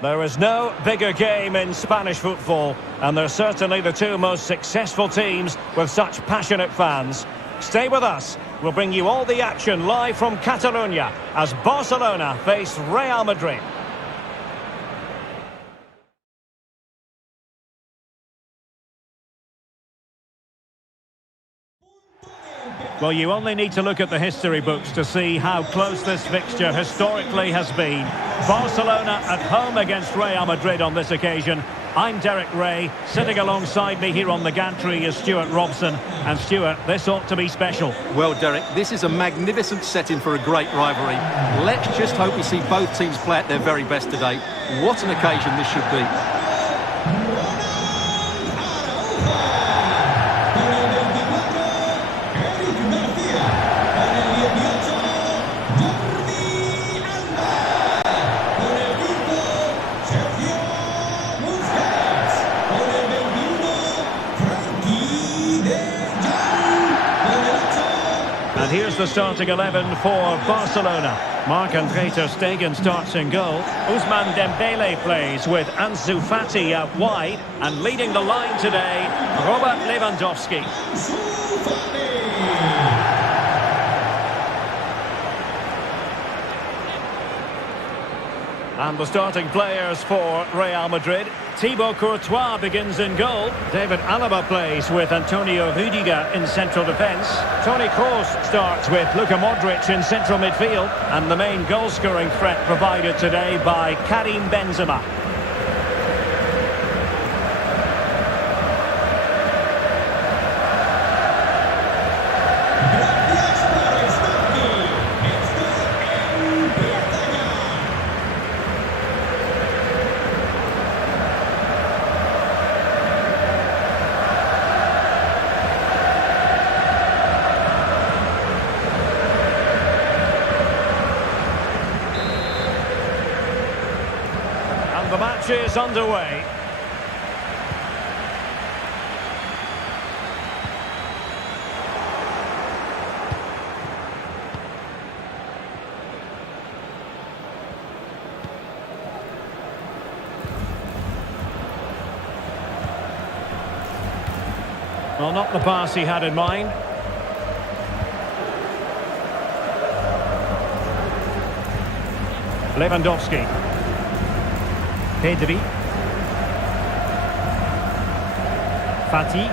There is no bigger game in Spanish football, and they're certainly the two most successful teams with such passionate fans. Stay with us. We'll bring you all the action live from Catalonia as Barcelona face Real Madrid. Well, you only need to look at the history books to see how close this fixture historically has been. Barcelona at home against Real Madrid on this occasion. I'm Derek Ray. Sitting alongside me here on the gantry is Stuart Robson. And Stuart, this ought to be special. Well, Derek, this is a magnificent setting for a great rivalry. Let's just hope we see both teams play at their very best today. What an occasion this should be. And here's the starting 11 for Barcelona. Marc-André ter Stegen starts in goal. Ousmane Dembele plays with Ansu Fati out wide. And leading the line today, Robert Lewandowski. And the starting players for Real Madrid. Thibaut Courtois begins in goal. David Alaba plays with Antonio Rudiger in central defence. Toni Kroos starts with Luka Modric in central midfield. And the main goal-scoring threat provided today by Karim Benzema. The match is underway. Well, not the pass he had in mind. Lewandowski. Pedri. Fati.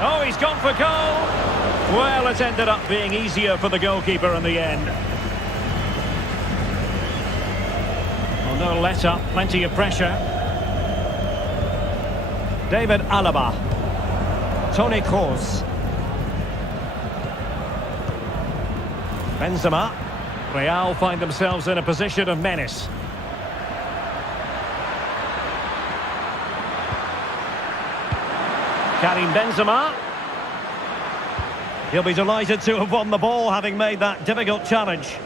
Oh, he's gone for goal. Well, it ended up being easier for the goalkeeper in the end. Well, no let-up, plenty of pressure. David Alaba. Toni Kroos. Benzema. Real find themselves in a position of menace. Karim Benzema. He'll be delighted to have won the ball, having made that difficult challenge.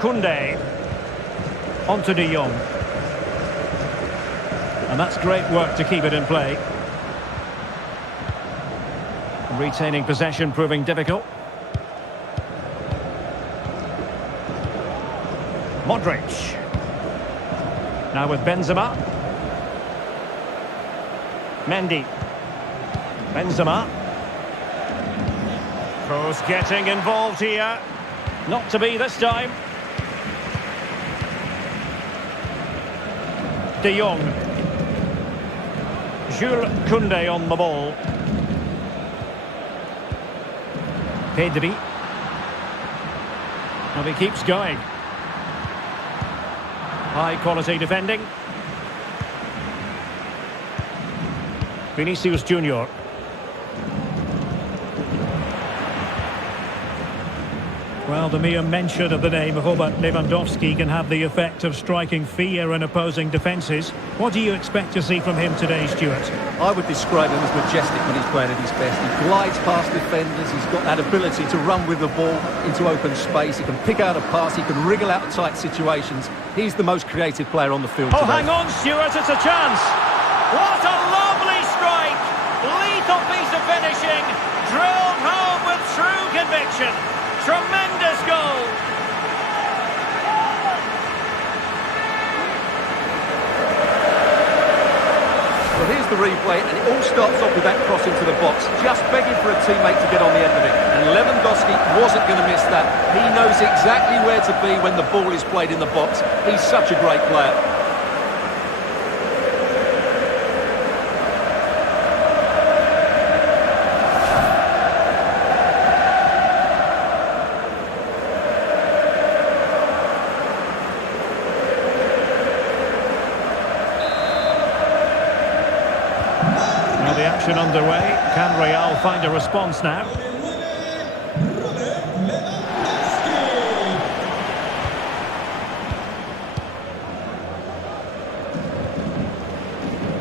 Koundé. Onto De Jong. And that's great work to keep it in play. Retaining possession proving difficult. Modric. Now with Benzema. Mendy. Benzema. Kroos getting involved here. Not to be this time. De Jong. Jules Koundé on the ball. Pedri. Well, he keeps going. High quality defending. Vinicius Junior. Well, the mere mention of the name of Robert Lewandowski can have the effect of striking fear in opposing defences. What do you expect to see from him today, Stuart? I would describe him as majestic when he's playing at his best. He glides past defenders, he's got that ability to run with the ball into open space, he can pick out a pass, he can wriggle out of tight situations. He's the most creative player on the field today. Hang on, Stuart, it's a chance! What a lovely strike! Lethal piece of finishing, drilled home with true conviction. Tremendous goal! Well, here's the replay, and it all starts off with that cross into the box, just begging for a teammate to get on the end of it. And Lewandowski wasn't going to miss that. He knows exactly where to be when the ball is played in the box. He's such a great player. Now the action underway. Can Real find a response now?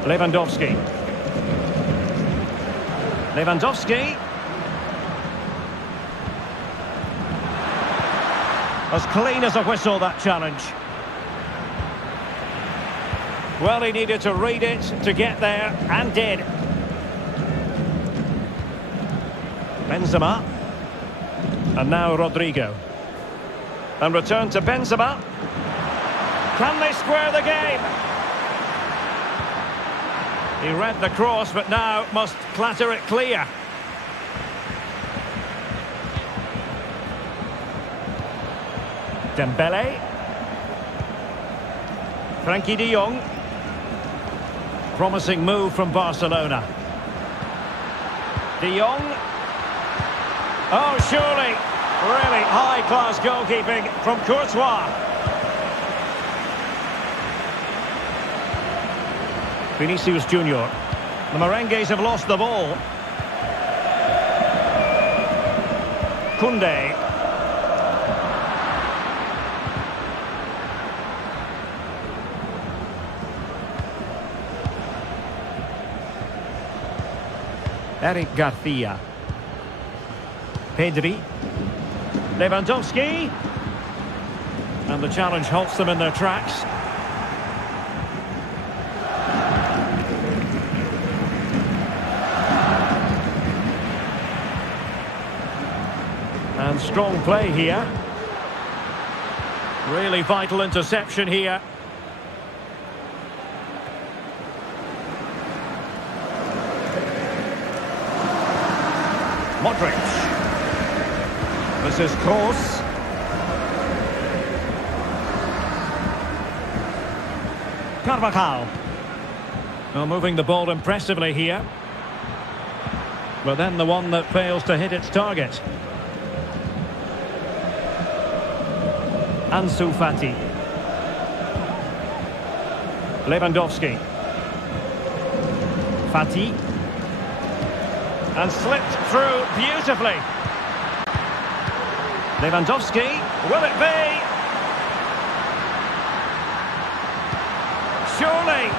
Lewandowski. Lewandowski. As clean as a whistle, that challenge. Well, he needed to read it to get there, and did. Benzema. And now Rodrigo. And return to Benzema. Can they square the game? He read the cross, but now must clatter it clear. Dembele. Frankie de Jong. Promising move from Barcelona. De Jong. Oh, surely. Really high-class goalkeeping from Courtois. Vinicius Junior. The Merengues have lost the ball. Koundé. Eric Garcia. Pedri. Lewandowski. And the challenge halts them in their tracks. And strong play here. Really vital interception here. Modric. This is Kroos. Carvajal. Well, moving the ball impressively here. But then the one that fails to hit its target. Ansu Fati. Lewandowski. Fati. And slipped through beautifully. Lewandowski. Will it be? Surely.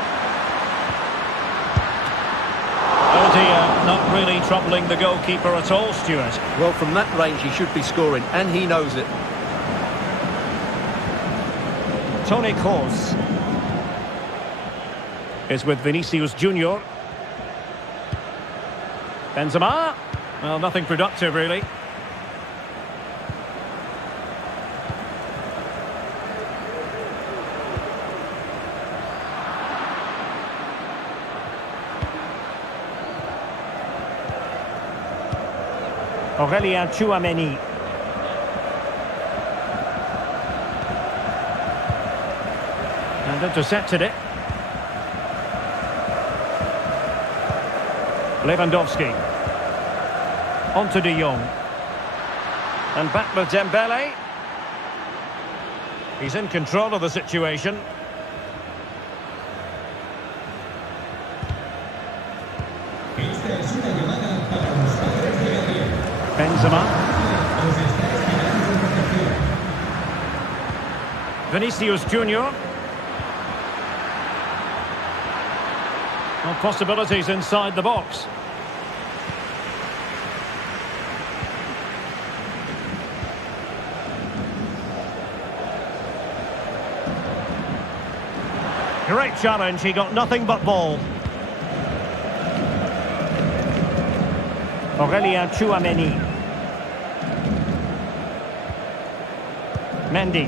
Oh dear, not really troubling the goalkeeper at all, Stuart. Well, from that range he should be scoring, and he knows it. Toni Kroos is with Vinicius Junior. Benzema. Well, nothing productive, really. Aurélien Tchouaméni. And intercepted it. Lewandowski. On to de Jong. And back with Dembele. He's in control of the situation. Benzema. Vinicius Junior. Well, possibilities inside the box. Great challenge, he got nothing but ball. Aurélien Tchouaméni. Mendy.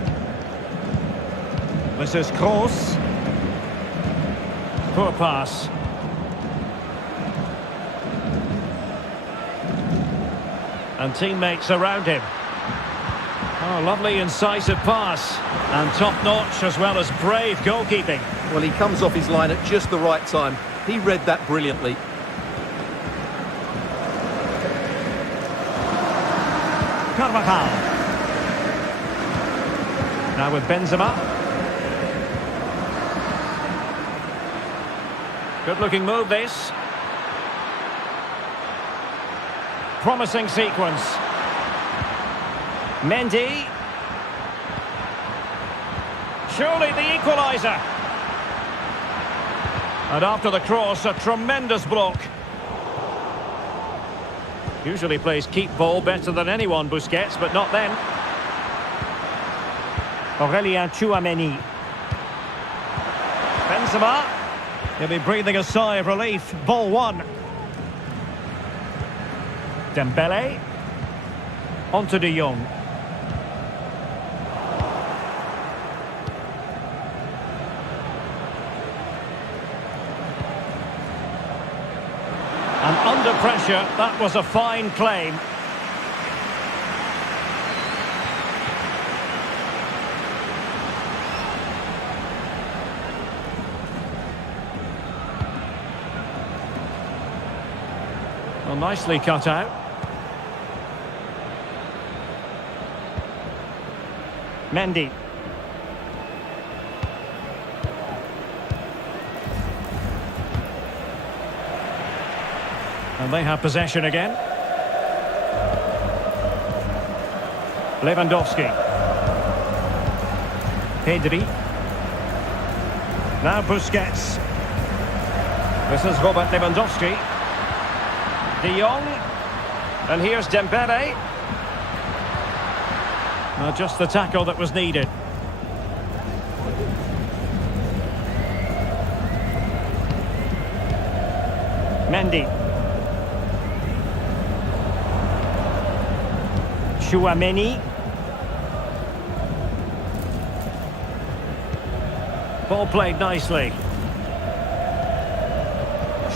This is Kroos. Poor pass. And teammates around him. Oh, lovely incisive pass. And top-notch as well as brave goalkeeping. Well, he comes off his line at just the right time. He read that brilliantly. Carvajal. Now with Benzema. Good-looking move, this. Promising sequence. Mendy. Surely the equaliser. And after the cross, a tremendous block. Usually plays keep ball better than anyone, Busquets, but not then. Aurelien Tchouameni. Benzema. He'll be breathing a sigh of relief. Ball one. Dembele. Onto De Jong. And under pressure, that was a fine claim. Well, nicely cut out. Mendy. And they have possession again. Lewandowski. Pedri. Now Busquets. This is Robert Lewandowski. De Jong. And here's Dembele. Just the tackle that was needed. Mendy. Tchouameni. Ball played nicely.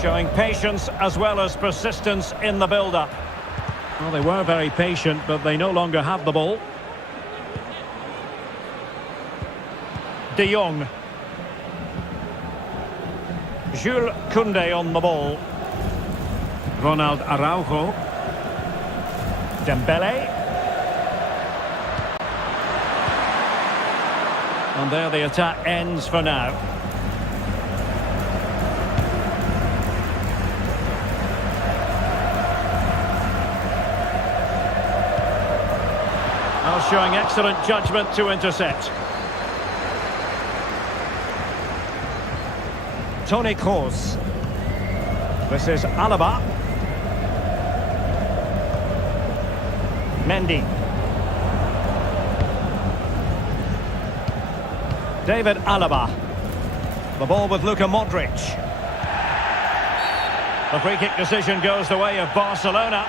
Showing patience as well as persistence in the build-up. Well, they were very patient, but they no longer have the ball. De Jong. Jules Koundé on the ball. Ronald Araujo. Dembele. And there the attack ends for now. Now showing excellent judgment to intercept. Toni Kroos. This is Alaba. Mendy. David Alaba. The ball with Luka Modric. The free kick decision goes the way of Barcelona.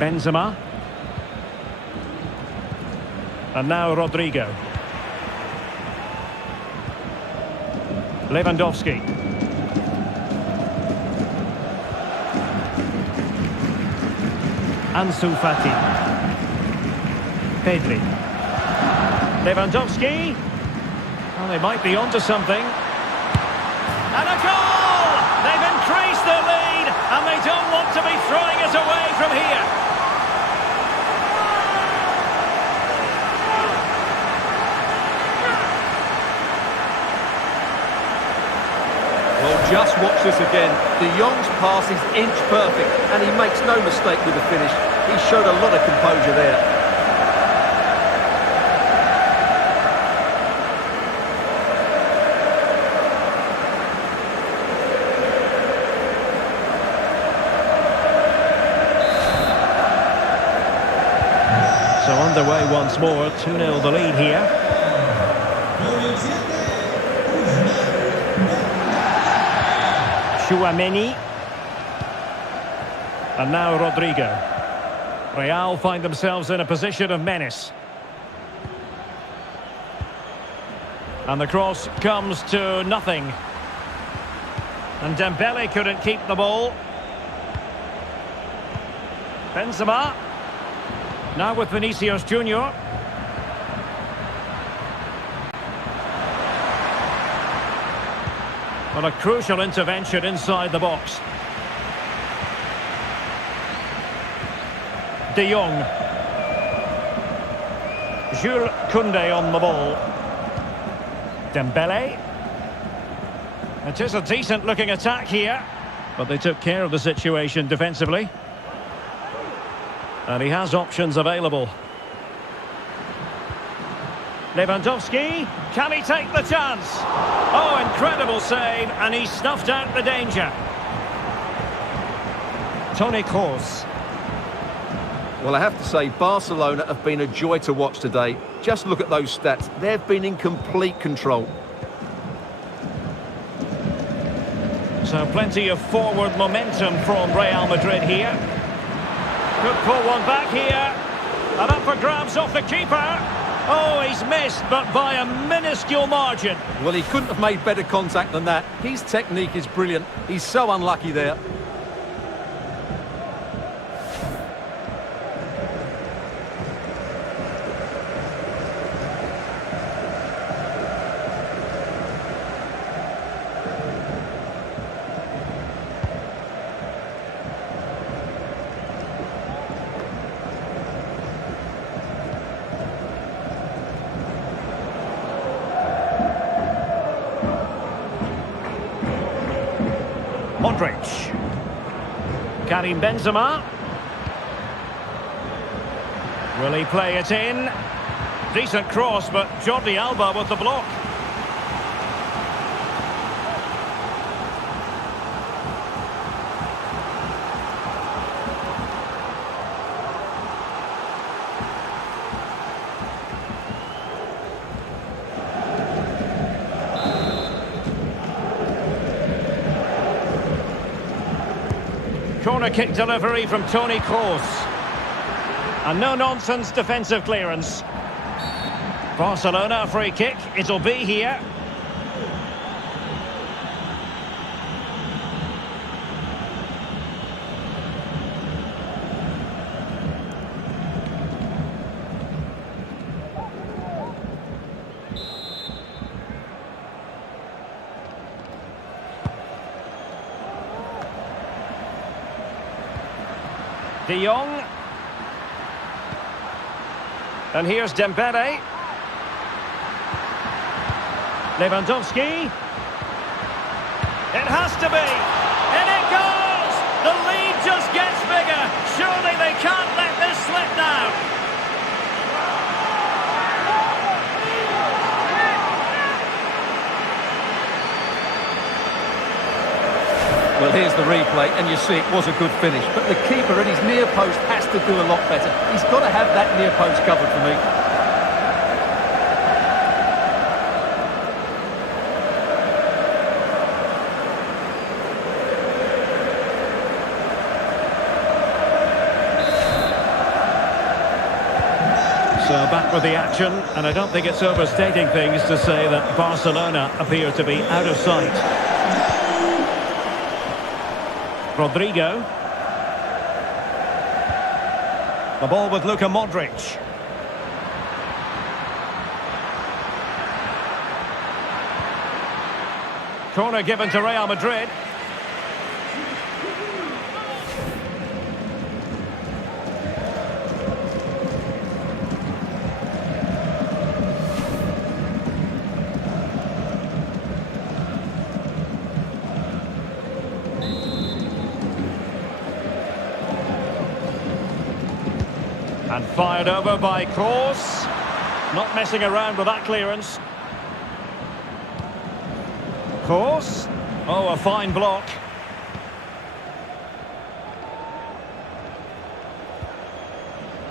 Benzema. And now Rodrigo. Lewandowski. Ansu Fati. Pedri. Lewandowski. Well, they might be onto something. And a goal! They've increased their lead, and they don't want to be throwing it away from here. Well, just watch this again. De Jong's pass is inch perfect, and he makes no mistake with the finish. He showed a lot of composure there. Underway once more, 2-0 the lead here. Chouameni. And now Rodrigo. Real find themselves in a position of menace. And the cross comes to nothing. And Dembele couldn't keep the ball. Benzema. Now with Vinicius Junior. Well, a crucial intervention inside the box. De Jong. Jules Koundé on the ball. Dembele. It is a decent looking attack here, but they took care of the situation defensively. And he has options available. Lewandowski, can he take the chance? Oh, incredible save, and he snuffed out the danger. Toni Kroos. Well, I have to say, Barcelona have been a joy to watch today. Just look at those stats. They've been in complete control. So plenty of forward momentum from Real Madrid here. Could pull one back here. And up for grabs off the keeper. Oh, he's missed, but by a minuscule margin. Well, he couldn't have made better contact than that. His technique is brilliant. He's so unlucky there. Modric. Karim Benzema. Will he play it in? Decent cross, but Jordi Alba with the block. Corner kick delivery from Toni Kroos. And no-nonsense defensive clearance. Barcelona free kick, it'll be here. De Jong. And here's Dembele. Lewandowski. It has to be. And it goes! The lead just gets bigger. Surely they can't let this slip now. Well, here's the replay, and you see it was a good finish. But the keeper at his near post has to do a lot better. He's got to have that near post covered for me. So back with the action, and I don't think it's overstating things to say that Barcelona appear to be out of sight. Rodrigo. The ball with Luka Modric. Corner given to Real Madrid. And fired over by Kroos. Not messing around with that clearance. Kroos. Oh, a fine block.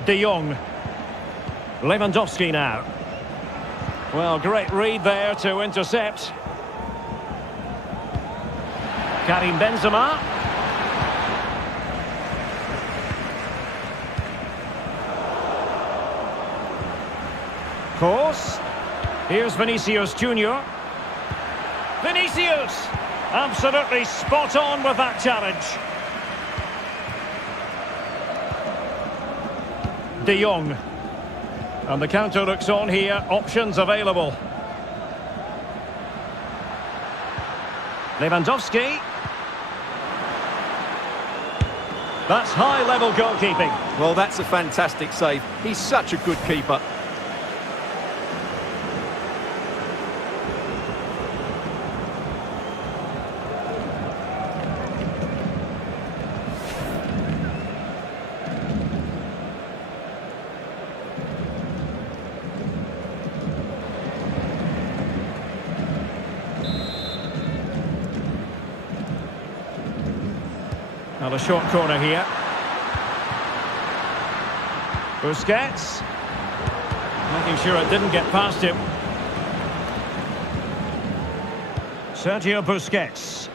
De Jong. Lewandowski now. Well, great read there to intercept. Karim Benzema. Course. Here's Vinicius Junior. Vinicius! Absolutely spot on with that challenge. De Jong. And the counter looks on here. Options available. Lewandowski. That's high-level goalkeeping. Well, that's a fantastic save. He's such a good keeper. Now the short corner here. Busquets. Making sure it didn't get past him. Sergio Busquets.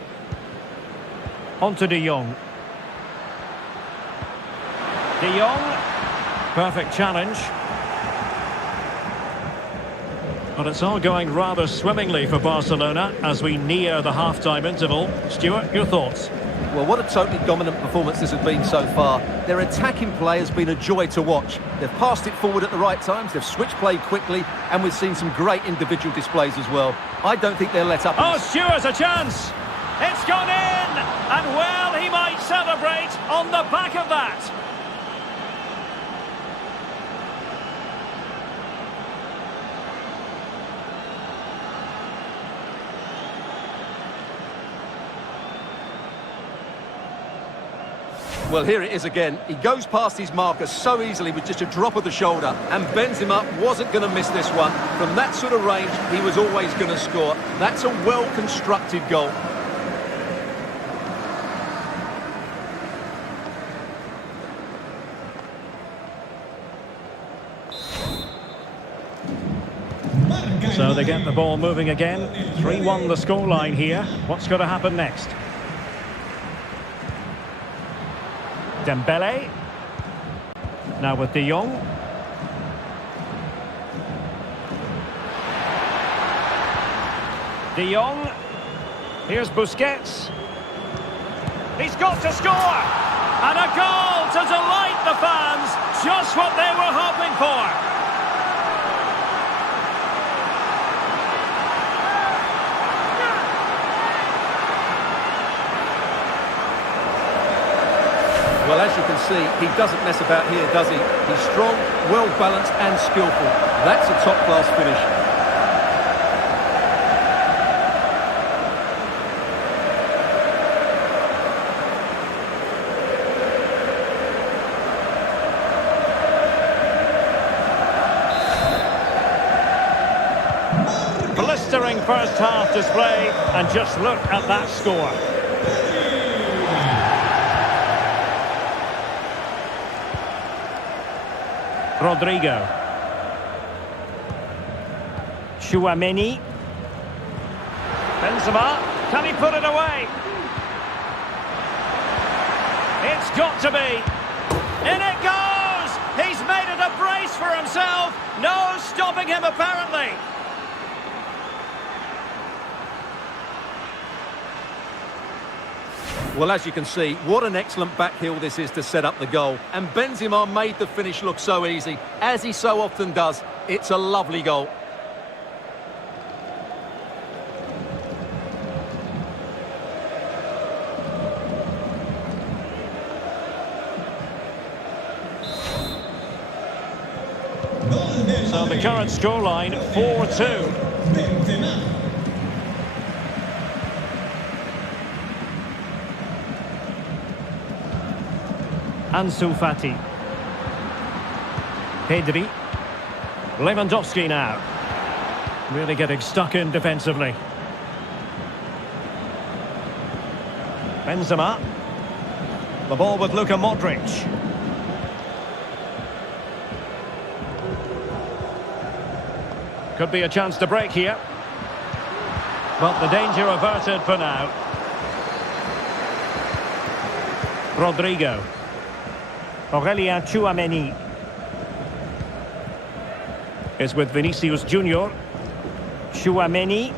On to De Jong. De Jong. Perfect challenge. But it's all going rather swimmingly for Barcelona as we near the half-time interval. Stuart, your thoughts? Well, what a totally dominant performance this has been so far. Their attacking play has been a joy to watch. They've passed it forward at the right times, they've switched play quickly, and we've seen some great individual displays as well. I don't think they'll let up. Oh, Stuart's a chance! It's gone in! And well, he might celebrate on the back of that. Well, here it is again. He goes past his marker so easily with just a drop of the shoulder, and Benzema wasn't going to miss this one. From that sort of range, he was always going to score. That's a well-constructed goal. So they get the ball moving again. 3-1 the scoreline here. What's going to happen next? Dembele. Now with De Jong. De Jong. Here's Busquets. He's got to score! And a goal to delight the fans. Just what they were hoping for. Well, as you can see, he doesn't mess about here, does he? He's strong, well-balanced and skillful. That's a top-class finish. Blistering first-half display, and just look at that score. Rodrigo. Tchouaméni. Benzema. Can he put it away? It's got to be. In it goes! He's made it a brace for himself. No stopping him, apparently. Well, as you can see, what an excellent back heel this is to set up the goal. And Benzema made the finish look so easy, as he so often does. It's a lovely goal. So the current scoreline, 4-2. Ansu Fati. Pedri. Lewandowski now. Really getting stuck in defensively. Benzema. The ball with Luka Modric. Could be a chance to break here. But the danger averted for now. Rodrigo. Aurelien Tchouameni is with Vinicius Junior. Tchouameni.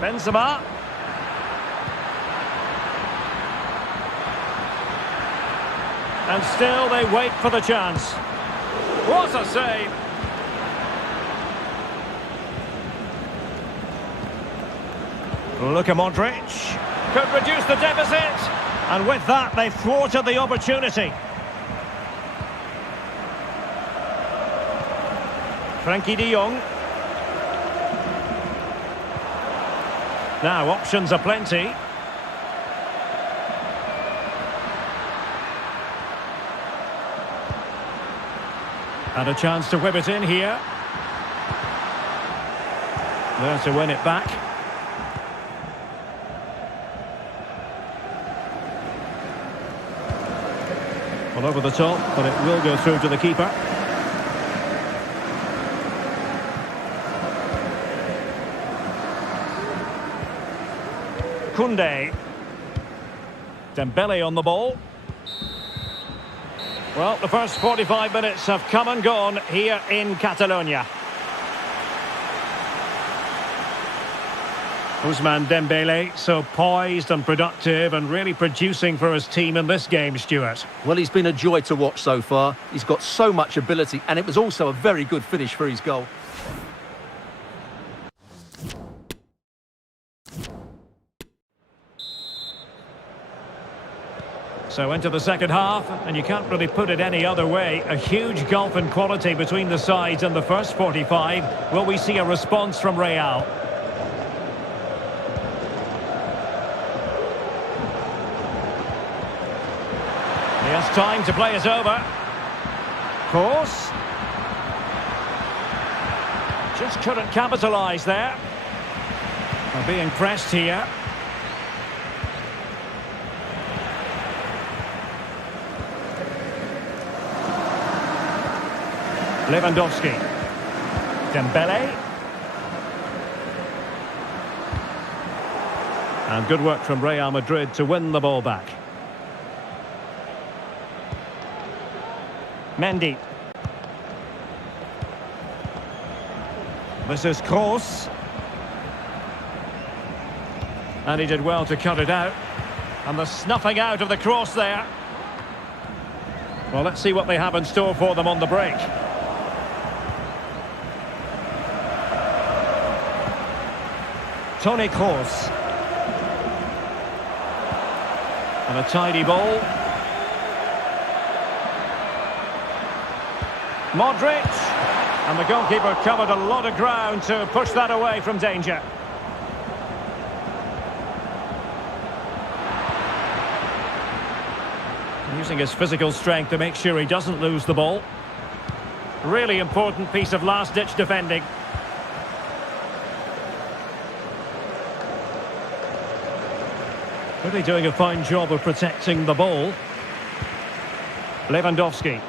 Benzema. And still they wait for the chance. What a save! Luka Modric could reduce the deficit. And with that, they thwarted the opportunity. Frankie de Jong. Now, options are plenty. And a chance to whip it in here. There to win it back. Well, over the top, but it will go through to the keeper. Koundé. Dembele on the ball. Well, the first 45 minutes have come and gone here in Catalonia. Ousmane Dembele, so poised and productive and really producing for his team in this game, Stuart. Well, he's been a joy to watch so far. He's got so much ability, and it was also a very good finish for his goal. So into the second half, and you can't really put it any other way. A huge gulf in quality between the sides in the first 45. Will we see a response from Real? He has time to play it over. Course. Just couldn't capitalise there. They're being pressed here. Lewandowski. Dembele. And good work from Real Madrid to win the ball back. Mendy. This is Kroos. And he did well to cut it out. And the snuffing out of the cross there. Well, let's see what they have in store for them on the break. Toni Kroos. And a tidy ball. Modric. And the goalkeeper covered a lot of ground to push that away from danger. Using his physical strength to make sure he doesn't lose the ball. Really important piece of last-ditch defending. Really doing a fine job of protecting the ball. Lewandowski.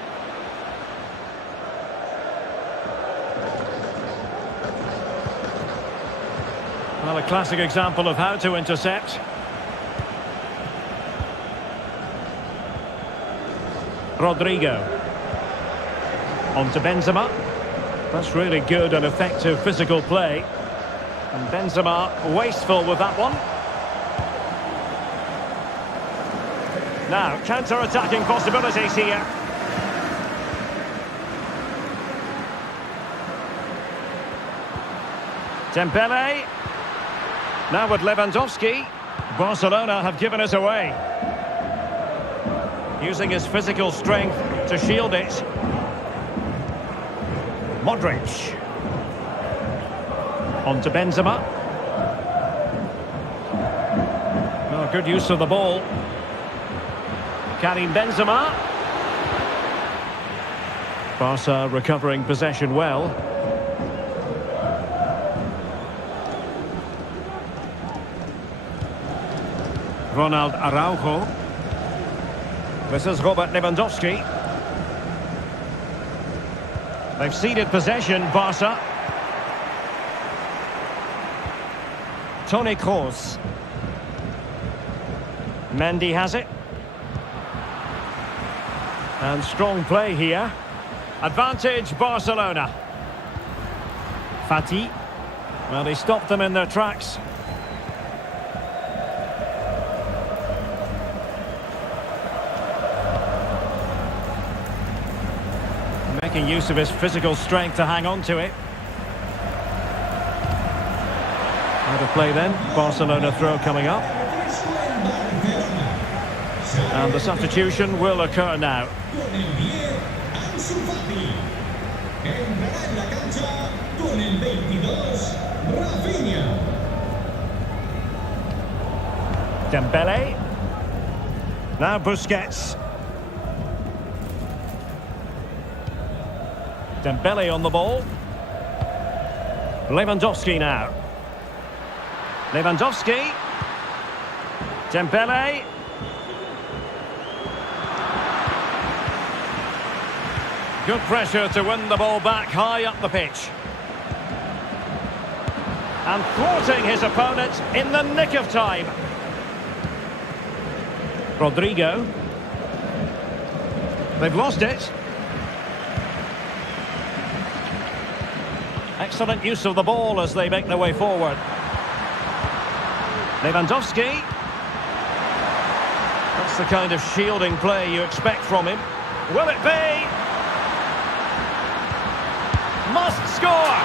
Well, a classic example of how to intercept. Rodrigo. On to Benzema. That's really good and effective physical play. And Benzema wasteful with that one. Now, counter-attacking possibilities here. Dembele. Now with Lewandowski. Barcelona have given it away. Using his physical strength to shield it. Modric. On to Benzema. Oh, good use of the ball. Karim Benzema. Barca recovering possession well. Ronald Araujo. This is Robert Lewandowski. They've ceded possession, Barca. Toni Kroos. Mendy has it. And strong play here. Advantage Barcelona. Fati. Well, he stopped them in their tracks. Making use of his physical strength to hang on to it. Out of play then. Barcelona throw coming up. And the substitution will occur now. Dembele. Now Busquets. Dembele on the ball. Lewandowski now. Lewandowski. Dembele. Good pressure to win the ball back high up the pitch. And thwarting his opponent in the nick of time. Rodrigo. They've lost it. Excellent use of the ball as they make their way forward. Lewandowski. That's the kind of shielding play you expect from him. Will it be? Must score!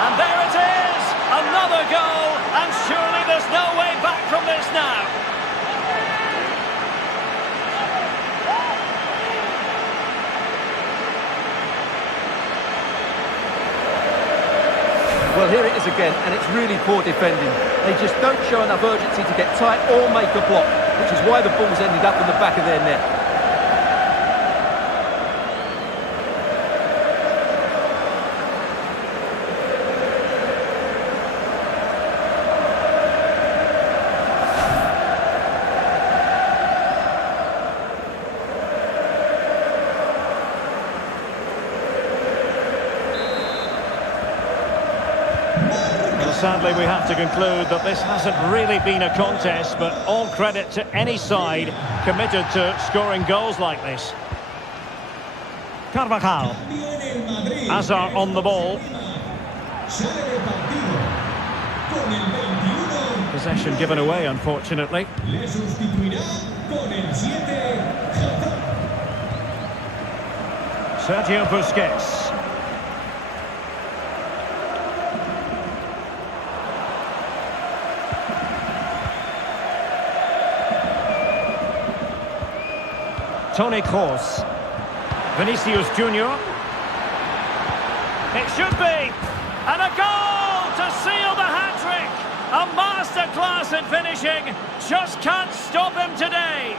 And there it is! Another goal! And surely there's no way back from this now! Well, here it is again, and it's really poor defending. They just don't show enough urgency to get tight or make a block, which is why the ball's ended up in the back of their net. Sadly, we have to conclude that this hasn't really been a contest, but all credit to any side committed to scoring goals like this. Carvajal. Hazard on the ball. Possession given away, unfortunately. Sergio Busquets. Toni Kroos. Vinicius Junior. It should be. And a goal to seal the hat-trick. A masterclass in finishing. Just can't stop him today.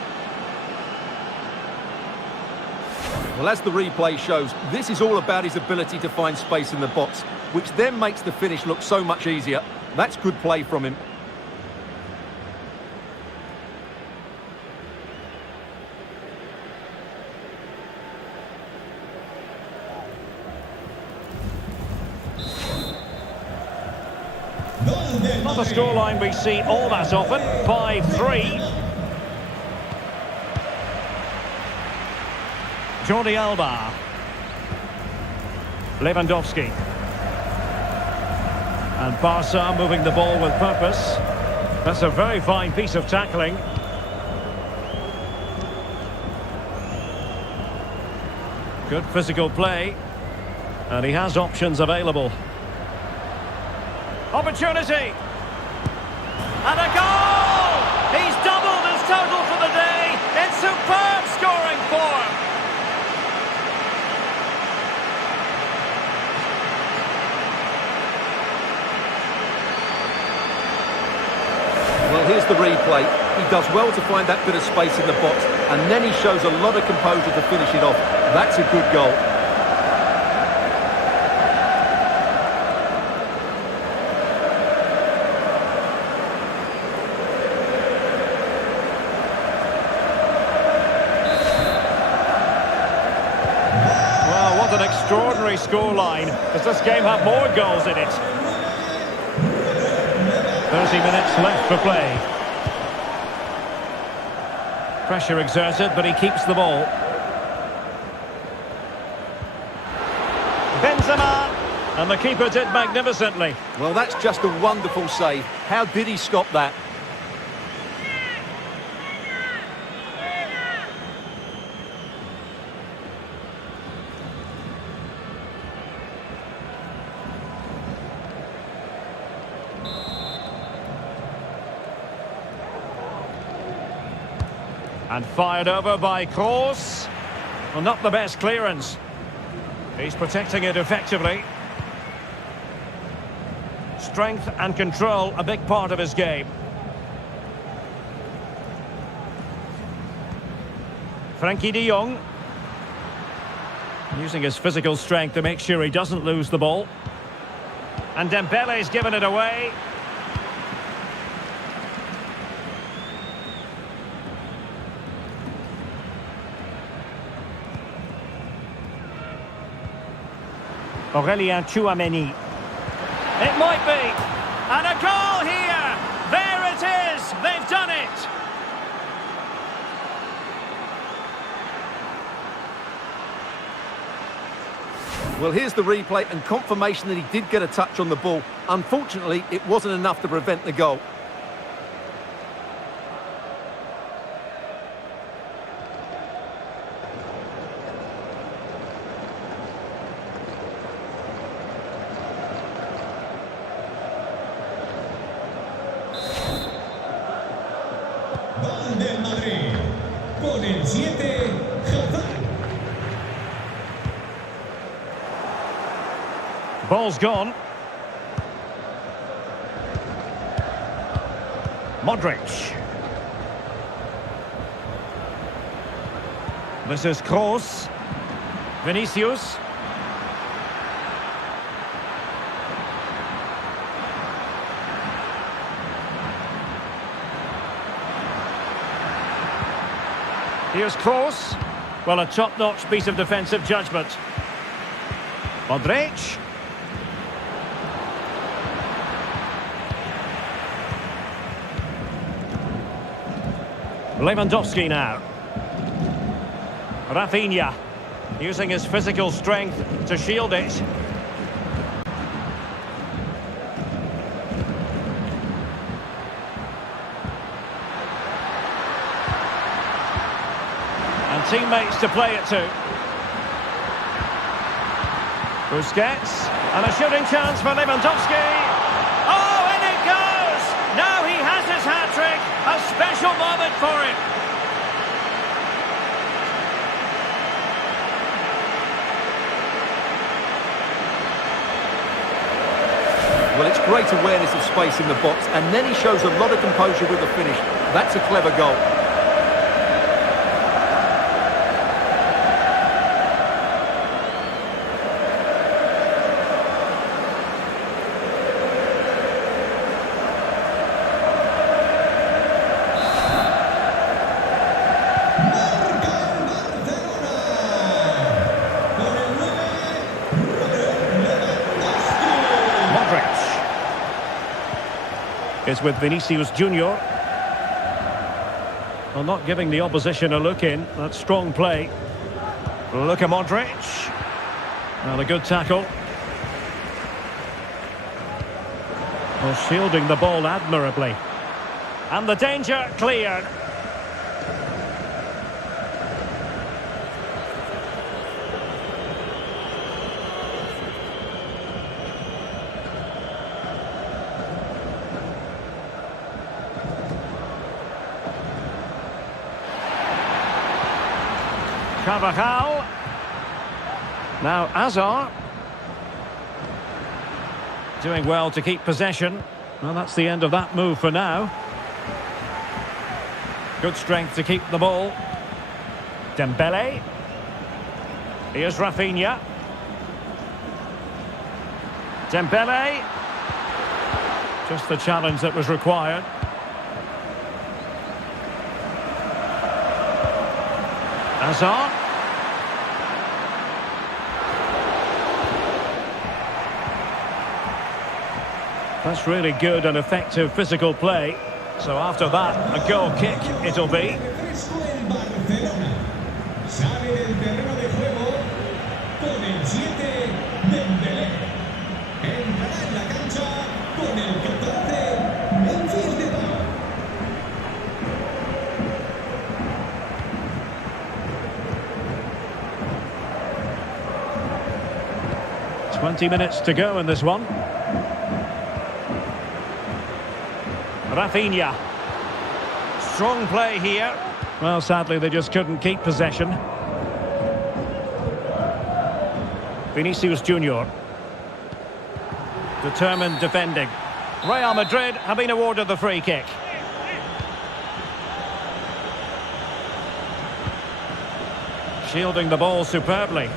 Well, as the replay shows, this is all about his ability to find space in the box, which then makes the finish look so much easier. That's good play from him. Not a scoreline we see all that often. 5-3. Jordi Alba. Lewandowski. And Barca moving the ball with purpose. That's a very fine piece of tackling. Good physical play. And he has options available. Opportunity! And a goal! He's doubled his total for the day in superb scoring form. Well, here's the replay. He does well to find that bit of space in the box, and then he shows a lot of composure to finish it off. That's a good goal. What an extraordinary scoreline. Does this game have more goals in it? 30 minutes left for play. Pressure exerted, but he keeps the ball. Benzema, and the keeper did magnificently. Well, that's just a wonderful save. How did he stop that? And fired over by Kroos. Well, not the best clearance. He's protecting it effectively. Strength and control, a big part of his game. Frankie de Jong. Using his physical strength to make sure he doesn't lose the ball. And Dembele's given it away. Aurelien Tchouameni. It might be. And a goal here! There it is! They've done it! Well, here's the replay and confirmation that he did get a touch on the ball. Unfortunately, it wasn't enough to prevent the goal. Gol del Madrid, con el 7, zotac. Ball's gone. Modric. This is Kroos. Vinicius. Here's Kroos. Well, a top-notch piece of defensive judgment. Modric. Lewandowski now. Rafinha, using his physical strength to shield it. And teammates to play it to. Busquets, and a shooting chance for Lewandowski. Oh, in it goes! Now he has his hat-trick. A special moment for him. Well, it's great awareness of space in the box, and then he shows a lot of composure with the finish. That's a clever goal. Is with Vinicius Junior. Well, not giving the opposition a look in. That's strong play. Luka Modric. Well, a good tackle. Well, shielding the ball admirably. And the danger cleared. Carvajal. Now Azar. Doing well to keep possession. Well, that's the end of that move for now. Good strength to keep the ball. Dembele. Here's Rafinha. Dembele. Just the challenge that was required. Azar. That's really good and effective physical play. So after that, a goal kick it'll be. Refresco el Barcelona. Sale del terreno de juego con el 7 Dembélé. Entrará en la cancha con el 14 Memphis Depay. 20 minutes to go in this one. Rafinha. Strong play here. Well, sadly, they just couldn't keep possession. Vinicius Junior. Determined defending. Real Madrid have been awarded the free kick. Shielding the ball superbly.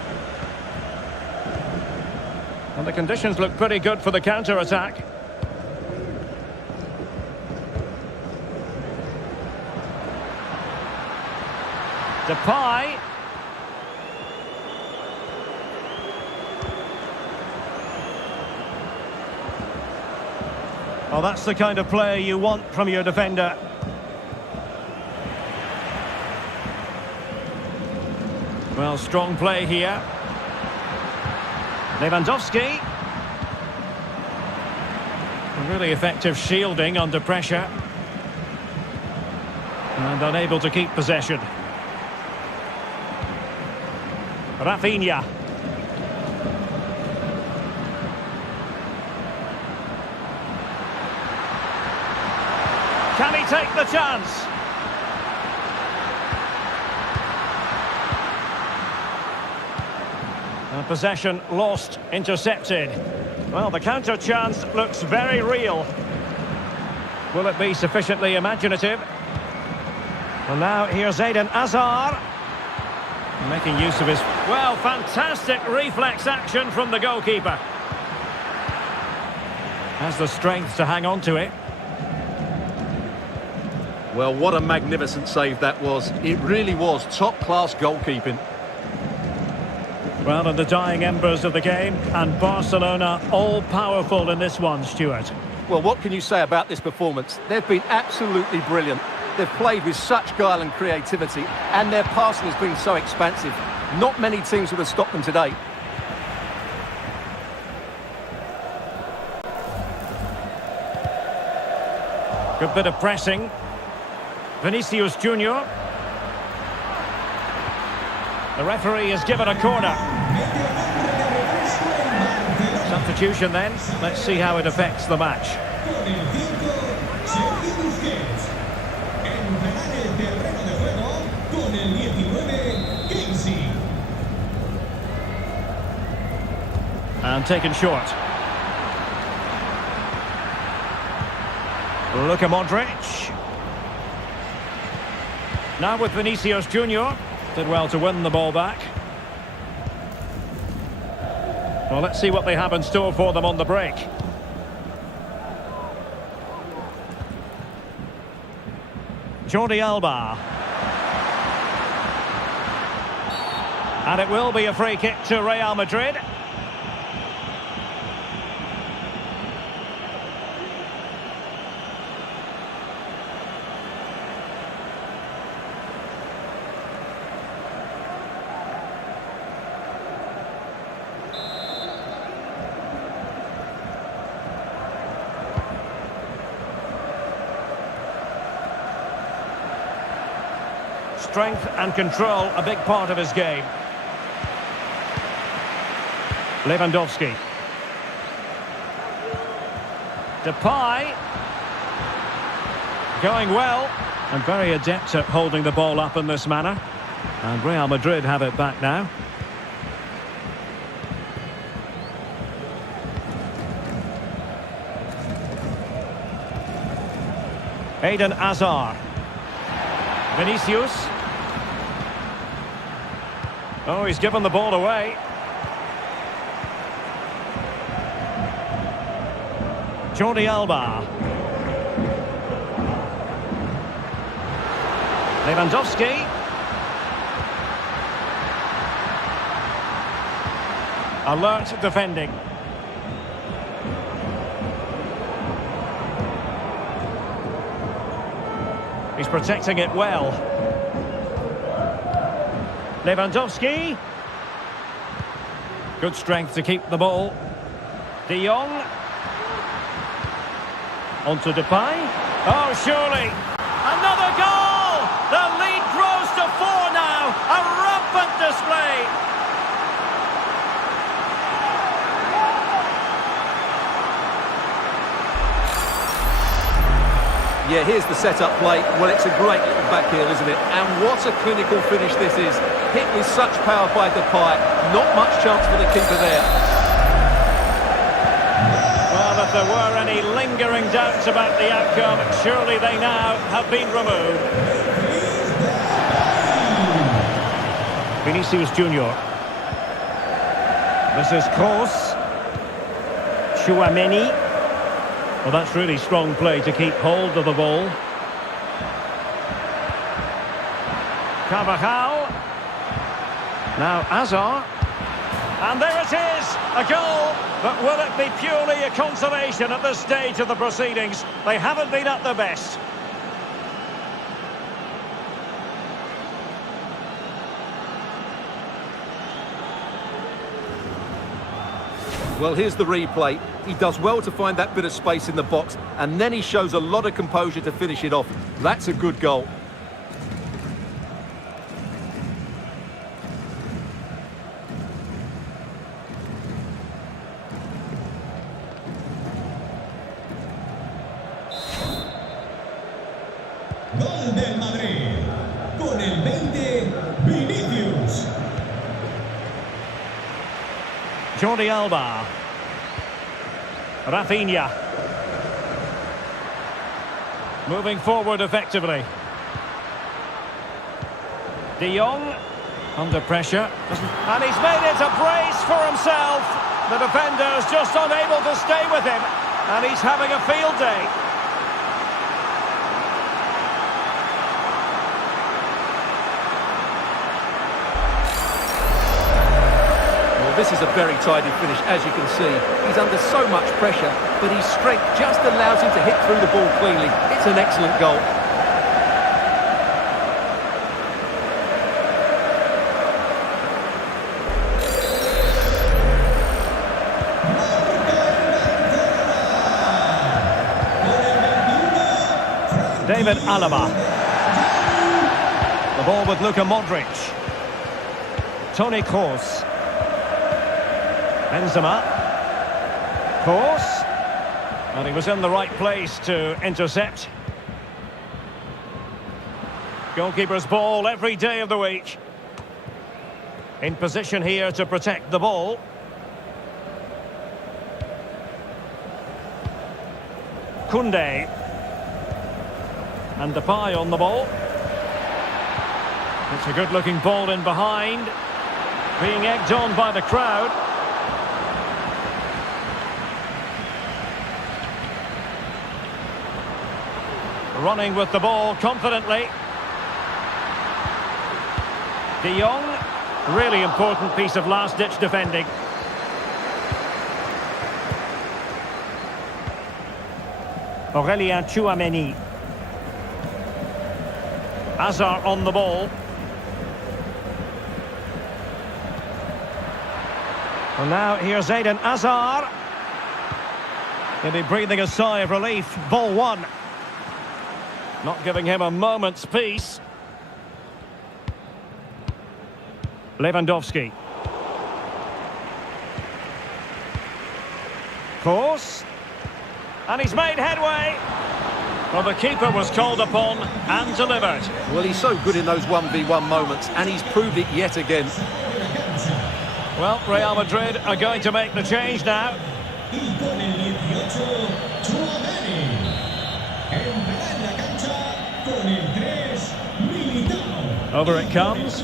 And the conditions look pretty good for the counter-attack. Depay. Well, that's the kind of play you want from your defender. Well, strong play here. Lewandowski. Really effective shielding under pressure. And unable to keep possession. Rafinha. Can he take the chance? And possession lost, intercepted. Well, the counter chance looks very real. Will it be sufficiently imaginative? And now here's Eden Hazard. Making use of his... Well, fantastic reflex action from the goalkeeper. Has the strength to hang on to it. Well, what a magnificent save that was. It really was top-class goalkeeping. Well, in the dying embers of the game, and Barcelona all-powerful in this one, Stuart. Well, what can you say about this performance? They've been absolutely brilliant. They've played with such guile and creativity, and their passing has been so expansive. Not many teams would have stopped them today. Good bit of pressing. Vinicius Junior. The referee has given a corner. Substitution then. Let's see how it affects the match. And taken short. Luka Modric. Now with Vinicius Junior. Did well to win the ball back. Well, let's see what they have in store for them on the break. Jordi Alba. And it will be a free kick to Real Madrid. Strength and control, a big part of his game. Lewandowski. Depay. Going well. And very adept at holding the ball up in this manner. And Real Madrid have it back now. Eden Hazard. Vinicius. Oh, he's given the ball away. Jordi Alba. Lewandowski. Alert defending. protecting it well. Lewandowski. Good strength to keep the ball. De Jong. Onto Depay. Oh, surely. Another goal! The lead grows to 4 now. A rampant display. Yeah, here's the set-up play. Well, it's a great little back heel, isn't it? And what a clinical finish this is. Hit with such power by Depay. Not much chance for the keeper there. Well, if there were any lingering doubts about the outcome, surely they now have been removed. Vinicius Junior. This is Kroos. Tchouaméni. Well, that's really strong play to keep hold of the ball. Carvajal. Now Hazard. And there it is, a goal. But will it be purely a consolation at this stage of the proceedings? They haven't been at their best. Well, here's the replay. He does well to find that bit of space in the box, and then he shows a lot of composure to finish it off. That's a good goal. Gol del Madrid. Con el 20, Vinicius. Jordi Alba. Rafinha. Moving forward effectively. De Jong. Under pressure. And he's made it a brace for himself. The defender's just unable to stay with him. And he's having a field day. This is a very tidy finish, as you can see. He's under so much pressure, but his strength just allows him to hit through the ball cleanly. It's an excellent goal. David Alaba. The ball with Luka Modric. Toni Kroos. Benzema. Kroos. And he was in the right place to intercept. Goalkeeper's ball every day of the week. In position here to protect the ball. Koundé. And Depay on the ball. It's a good-looking ball in behind. Being egged on by the crowd. Running with the ball confidently. De Jong, really important piece of last-ditch defending. Aurélien Tchouaméni. Hazard on the ball. And now here's Eden Hazard. He'll be breathing a sigh of relief. Ball one. Not giving him a moment's peace. Lewandowski. Kroos. And he's made headway. Well, the keeper was called upon and delivered. Well, he's so good in those 1v1 moments, and he's proved it yet again. Well, Real Madrid are going to make the change now. Y con el 18, Tchouaméni. Entrará en la cancha con el 3, Militao. Over it comes.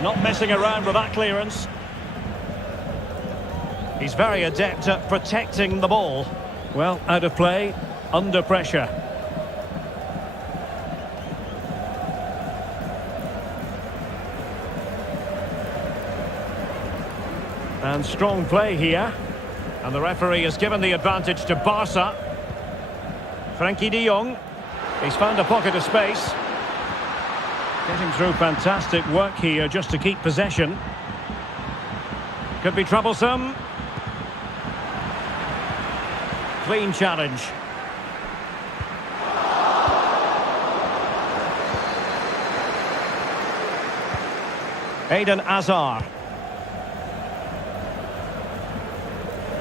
Not messing around with that clearance. He's very adept at protecting the ball. Well, out of play, under pressure. And strong play here. And the referee has given the advantage to Barca. Frankie de Jong. He's found a pocket of space. Getting through fantastic work here just to keep possession. Could be troublesome. Clean challenge. Eden Hazard.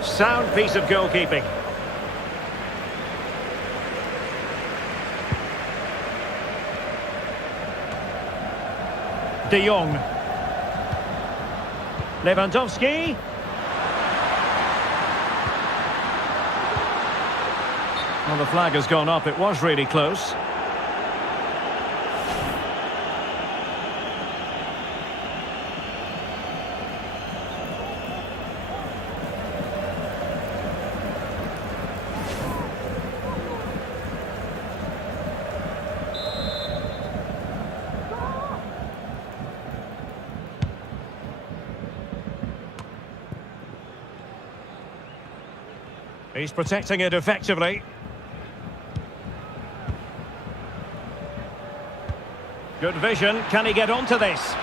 Sound piece of goalkeeping. De Jong. Lewandowski. Well, the flag has gone up. It was really close. He's protecting it effectively. Good vision. Can he get onto this?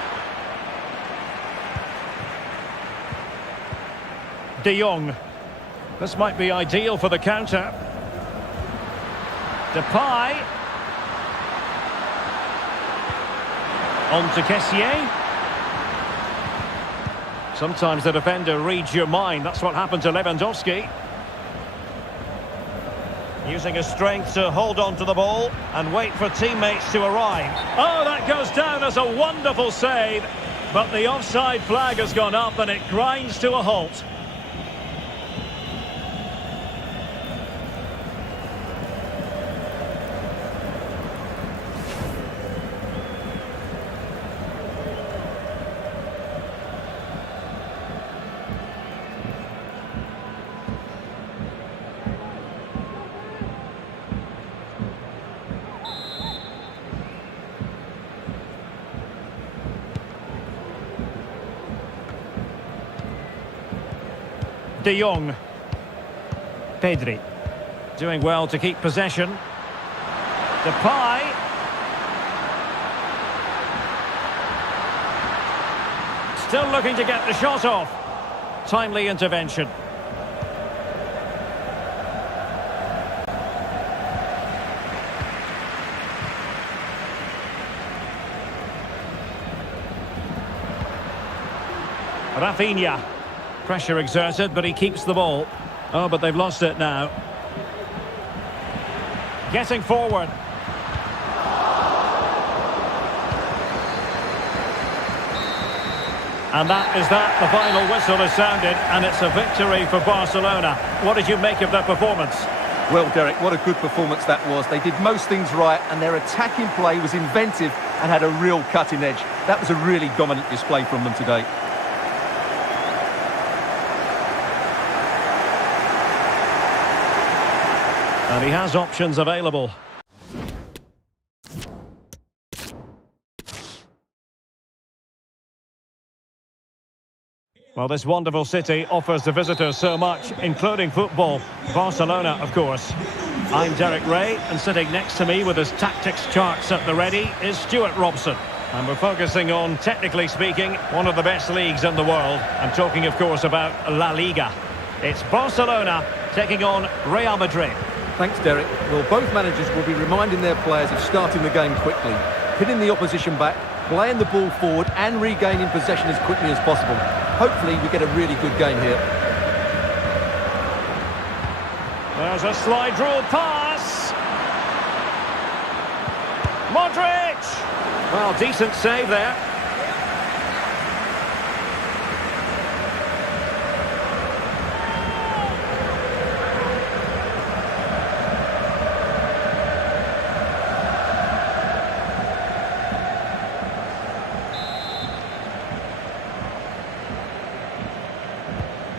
De Jong. This might be ideal for the counter. Depay. On to Kessié. Sometimes the defender reads your mind. That's what happened to Lewandowski. Using his strength to hold on to the ball and wait for teammates to arrive. Oh, that goes down as a wonderful save. But the offside flag has gone up and it grinds to a halt. De Jong. Pedri. Doing well to keep possession. Depay. Still looking to get the shot off. Timely intervention. Rafinha. Pressure exerted, but he keeps the ball. Oh, but they've lost it now. Getting forward. And that is that. The final whistle has sounded, and it's a victory for Barcelona. What did you make of their performance? Well, Derek, what a good performance that was. They did most things right, and their attacking play was inventive and had a real cutting edge. That was a really dominant display from them today. And he has options available. Well, this wonderful city offers the visitors so much, including football. Barcelona, of course. I'm Derek Ray, and sitting next to me with his tactics charts at the ready is Stuart Robson. And we're focusing on, technically speaking, one of the best leagues in the world. I'm talking, of course, about La Liga. It's Barcelona taking on Real Madrid. Thanks, Derek. Well, both managers will be reminding their players of starting the game quickly, hitting the opposition back, playing the ball forward and regaining possession as quickly as possible. Hopefully we get a really good game here. There's a slide rule pass. Modric! Well, decent save there.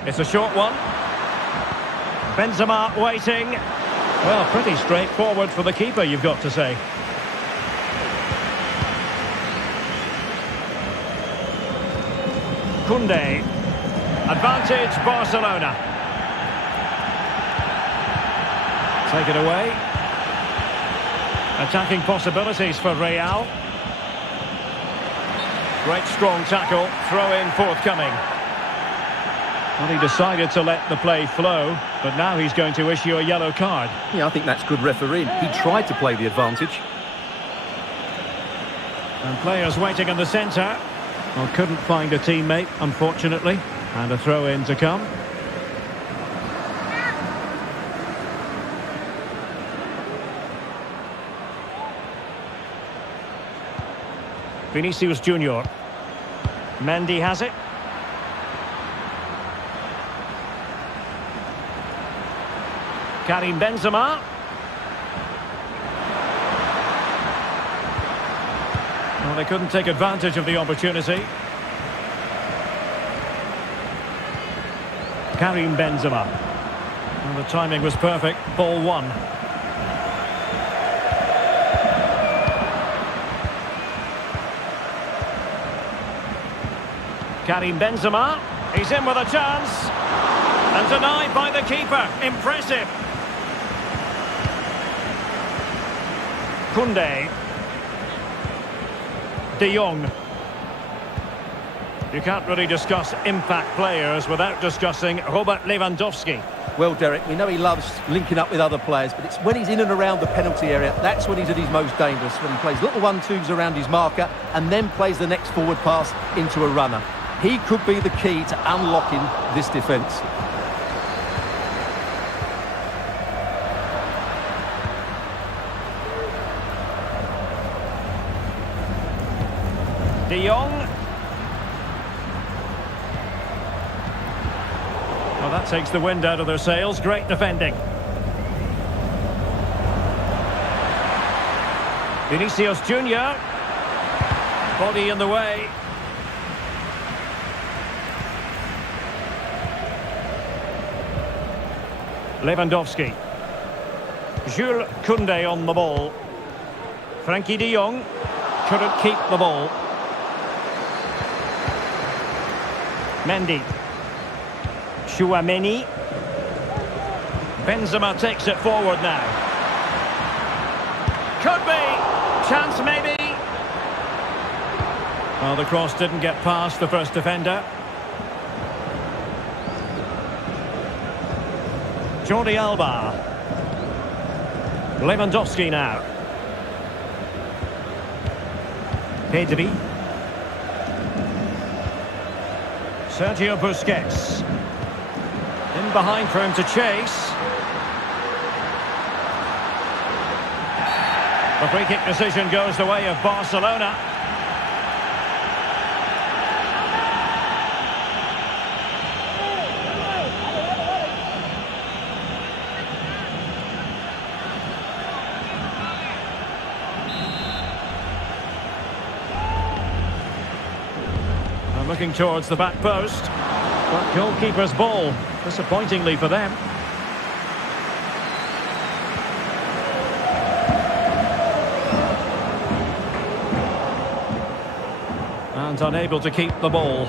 It's a short one. Benzema waiting. Well, pretty straightforward for the keeper, you've got to say. Koundé. Advantage Barcelona. Take it away. Attacking possibilities for Real. Great strong tackle, throw-in forthcoming. Well, he decided to let the play flow, but now he's going to issue a yellow card. Yeah, I think that's good refereeing. He tried to play the advantage. And players waiting in the centre. Well, couldn't find a teammate, unfortunately. And a throw-in to come. Vinicius Junior. Mendy has it. Karim Benzema. Well, they couldn't take advantage of the opportunity. Karim Benzema. Well, the timing was perfect. Ball one. Karim Benzema. He's in with a chance. And denied by the keeper. Impressive. Koundé. De Jong. You can't really discuss impact players without discussing Robert Lewandowski. Well, Derek, we know he loves linking up with other players, but it's when he's in and around the penalty area, that's when he's at his most dangerous, when he plays little 1-2s around his marker and then plays the next forward pass into a runner. He could be the key to unlocking this defence. De Jong. Well, that takes the wind out of their sails. Great defending. Vinicius Junior. Body in the way. Lewandowski. Jules Koundé on the ball. Frankie de Jong couldn't keep the ball. Mendy. Chouameni. Benzema takes it forward now. Could be. Chance maybe. Well, the cross didn't get past the first defender. Jordi Alba. Lewandowski now. Pedri. Sergio Busquets. In behind for him to chase. The free kick decision goes the way of Barcelona. Looking towards the back post. But goalkeeper's ball, disappointingly for them. And unable to keep the ball.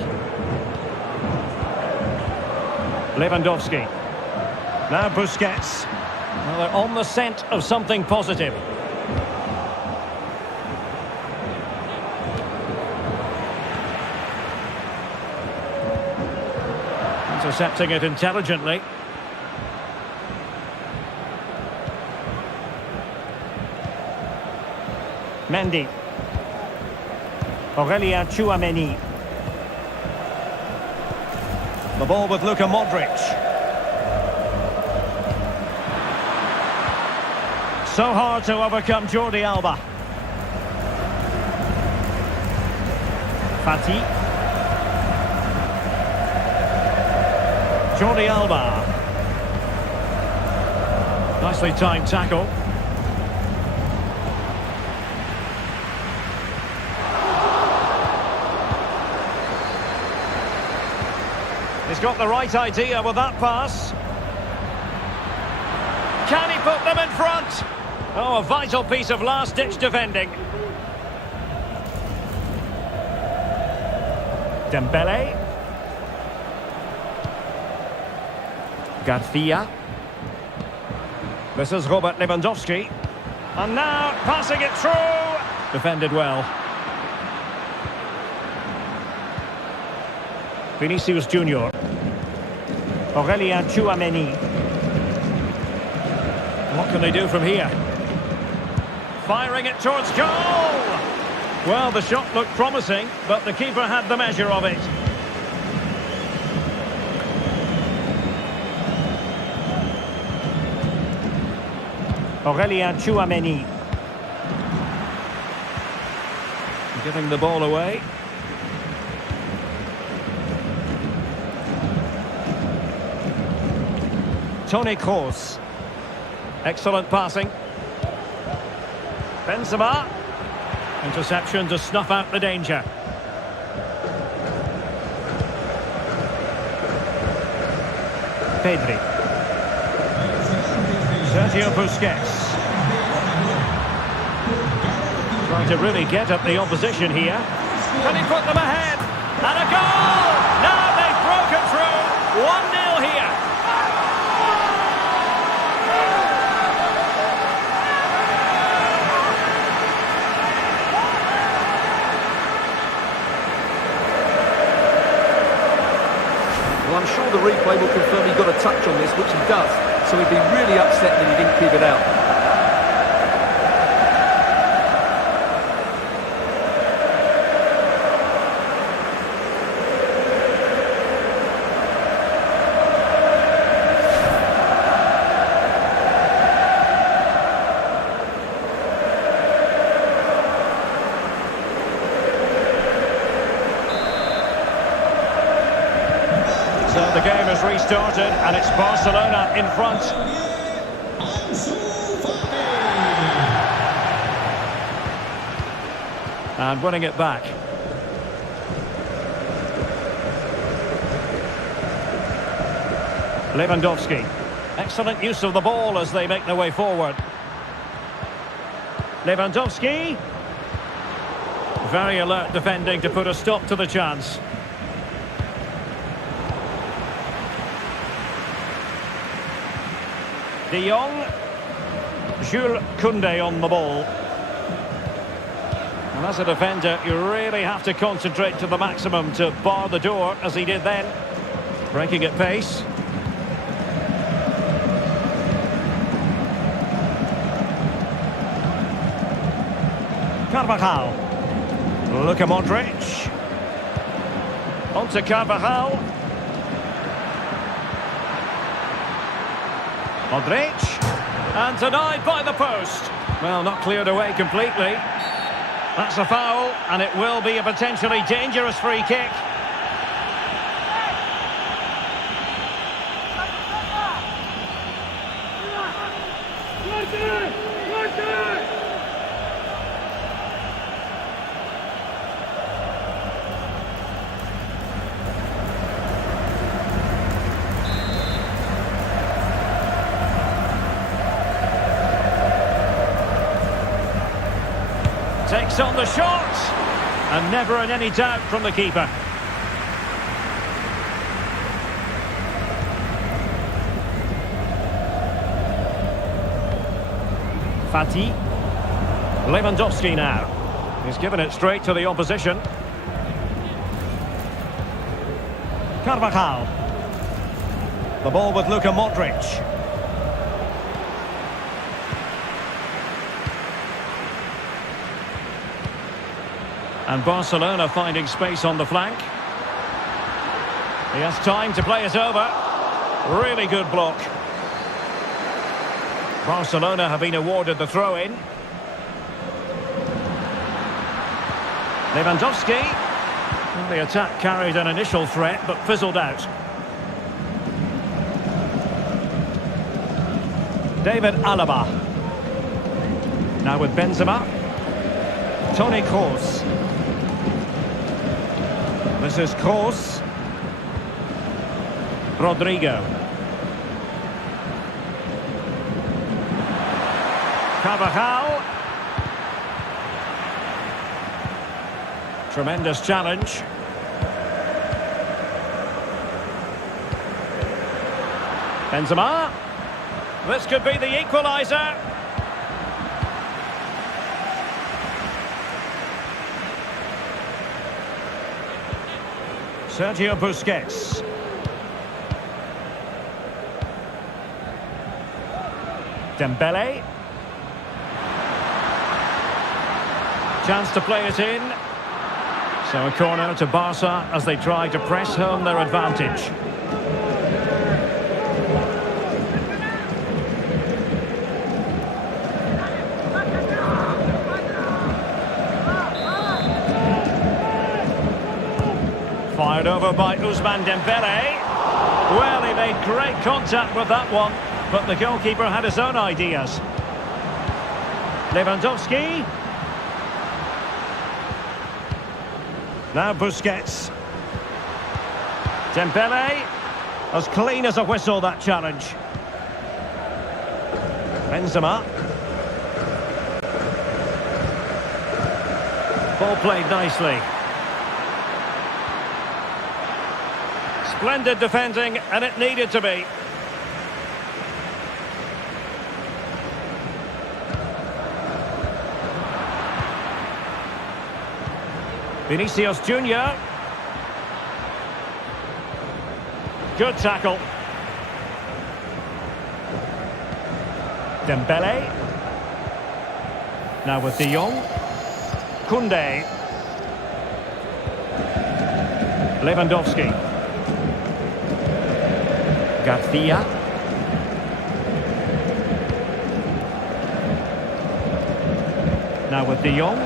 Lewandowski. Now Busquets. Well, they're on the scent of something positive. Intercepting it intelligently. Mendy. Aurelien Chouameni. The ball with Luka Modric. So hard to overcome Jordi Alba. Fati. Jordi Alba. Nicely timed tackle. He's got the right idea with that pass. Can he put them in front? Oh, a vital piece of last-ditch defending. Dembele. Garcia. This is Robert Lewandowski. And now passing it through. Defended well. Vinicius Junior. Aurelien Tchouameni. What can they do from here? Firing it towards goal! Well, the shot looked promising, but the keeper had the measure of it. Aurelien Tchouameni. Giving the ball away. Toni Kroos. Excellent passing. Benzema. Interception to snuff out the danger. Pedri. Sergio Busquets. Trying to really get at the opposition here. Can he put them ahead? And a goal! Now they've broken through. 1-0 here. Well, I'm sure the replay will confirm he got a touch on this, which he does. So he'd be really upset that he didn't keep it out. So the game has restarted and it's Barcelona in front. And winning it back. Lewandowski. Excellent use of the ball as they make their way forward. Lewandowski. Very alert defending to put a stop to the chance. De Jong. Jules Koundé on the ball. And as a defender, you really have to concentrate to the maximum to bar the door, as he did then. Breaking at pace. Carvajal. Luka Modric. Onto Carvajal. Modric. And denied by the post. Well, not cleared away completely. That's a foul, and it will be a potentially dangerous free kick. Takes on the shot, and never in any doubt from the keeper. Fati. Lewandowski now. He's given it straight to the opposition. Carvajal. The ball with Luka Modric. And Barcelona finding space on the flank. He has time to play it over. Really good block. Barcelona have been awarded the throw-in. Lewandowski. Well, the attack carried an initial threat, but fizzled out. David Alaba. Now with Benzema. Toni Kroos. This is Kroos. Rodrigo. Carvajal. Tremendous challenge. Benzema. This could be the equaliser. Sergio Busquets. Dembele. Chance to play it in. So a corner to Barca as they try to press home their advantage. Fired over by Ousmane Dembele. Well, he made great contact with that one, but the goalkeeper had his own ideas. Lewandowski. Now Busquets. Dembele. As clean as a whistle, that challenge. Benzema. Ball played nicely. Splendid defending, and it needed to be. Vinicius Junior. Good tackle. Dembele. Now with De Jong. Koundé. Lewandowski. Garcia. Now with De Jong.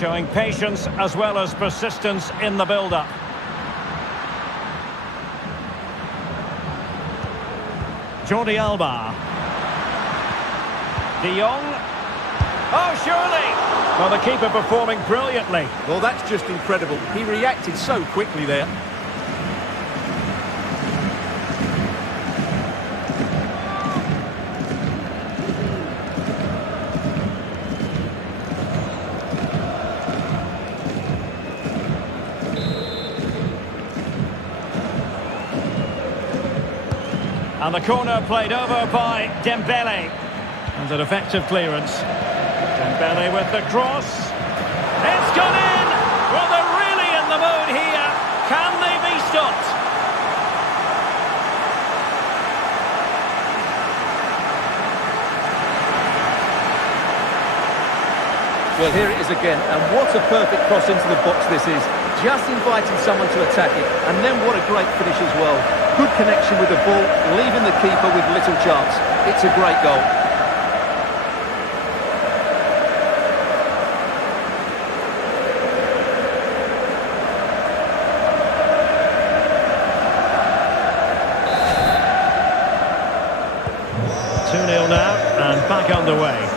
Showing patience as well as persistence in the build-up. Jordi Alba. De Jong. Oh, surely! Well, the keeper performing brilliantly. Well, that's just incredible. He reacted so quickly there. And the corner played over by Dembele. And an effective clearance. Dembele with the cross. It's gone in! Well, they're really in the mood here. Can they be stopped? Well, here it is again, and what a perfect cross into the box this is. Just inviting someone to attack it, and then what a great finish as well. Good connection with the ball, leaving the keeper with little chance. It's a great goal. Now, and back underway.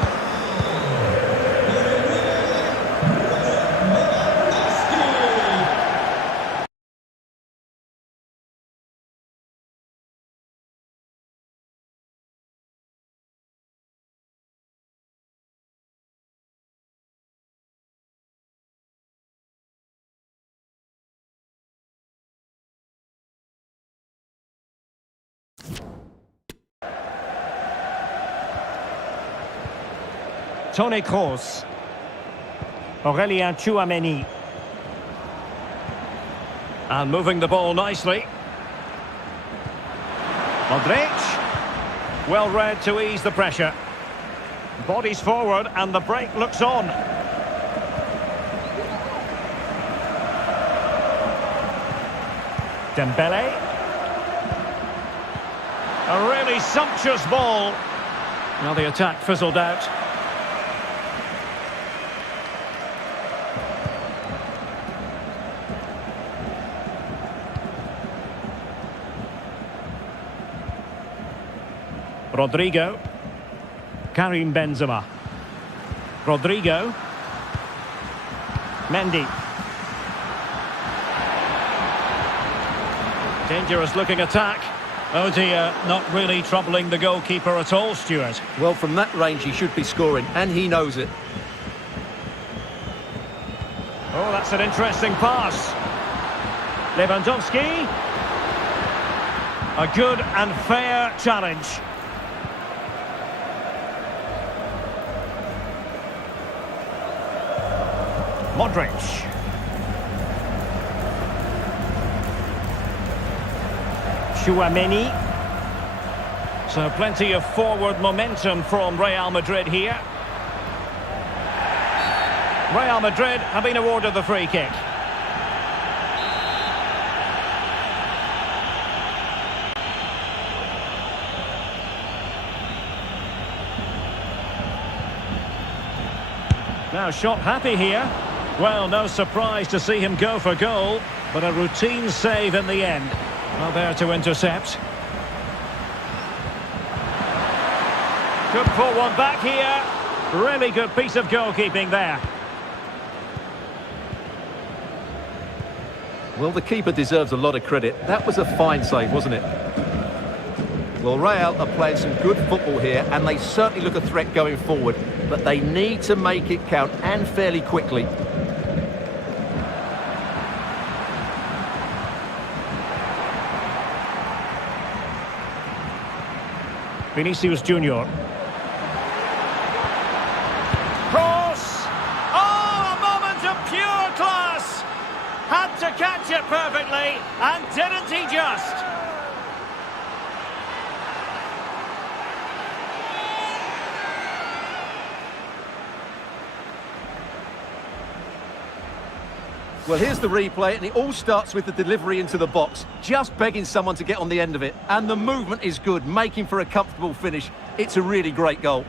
Toni Kroos. Aurélien Tchouaméni. And moving the ball nicely. Madrid. Well read to ease the pressure. Bodies forward and the break looks on. Dembele. A really sumptuous ball. Now the attack fizzled out. Rodrigo. Karim Benzema. Rodrigo. Mendy. Dangerous looking attack. Oh dear, not really troubling the goalkeeper at all, Stuart. Well, from that range he should be scoring, and he knows it. Oh, that's an interesting pass. Lewandowski. A good and fair challenge. Modric. Tchouaméni. So plenty of forward momentum from Real Madrid here. Real Madrid have been awarded the free kick. Now shot happy here. Well, no surprise to see him go for goal, but a routine save in the end. Well, there to intercept. Could pull one back here. Really good piece of goalkeeping there. Well, the keeper deserves a lot of credit. That was a fine save, wasn't it? Well, Real are playing some good football here, and they certainly look a threat going forward, but they need to make it count, and fairly quickly. Vinicius Junior. Cross! Oh, a moment of pure class! Had to catch it perfectly, and didn't he just? Well, here's the replay, and it all starts with the delivery into the box, just begging someone to get on the end of it. And the movement is good, making for a comfortable finish. It's a really great goal.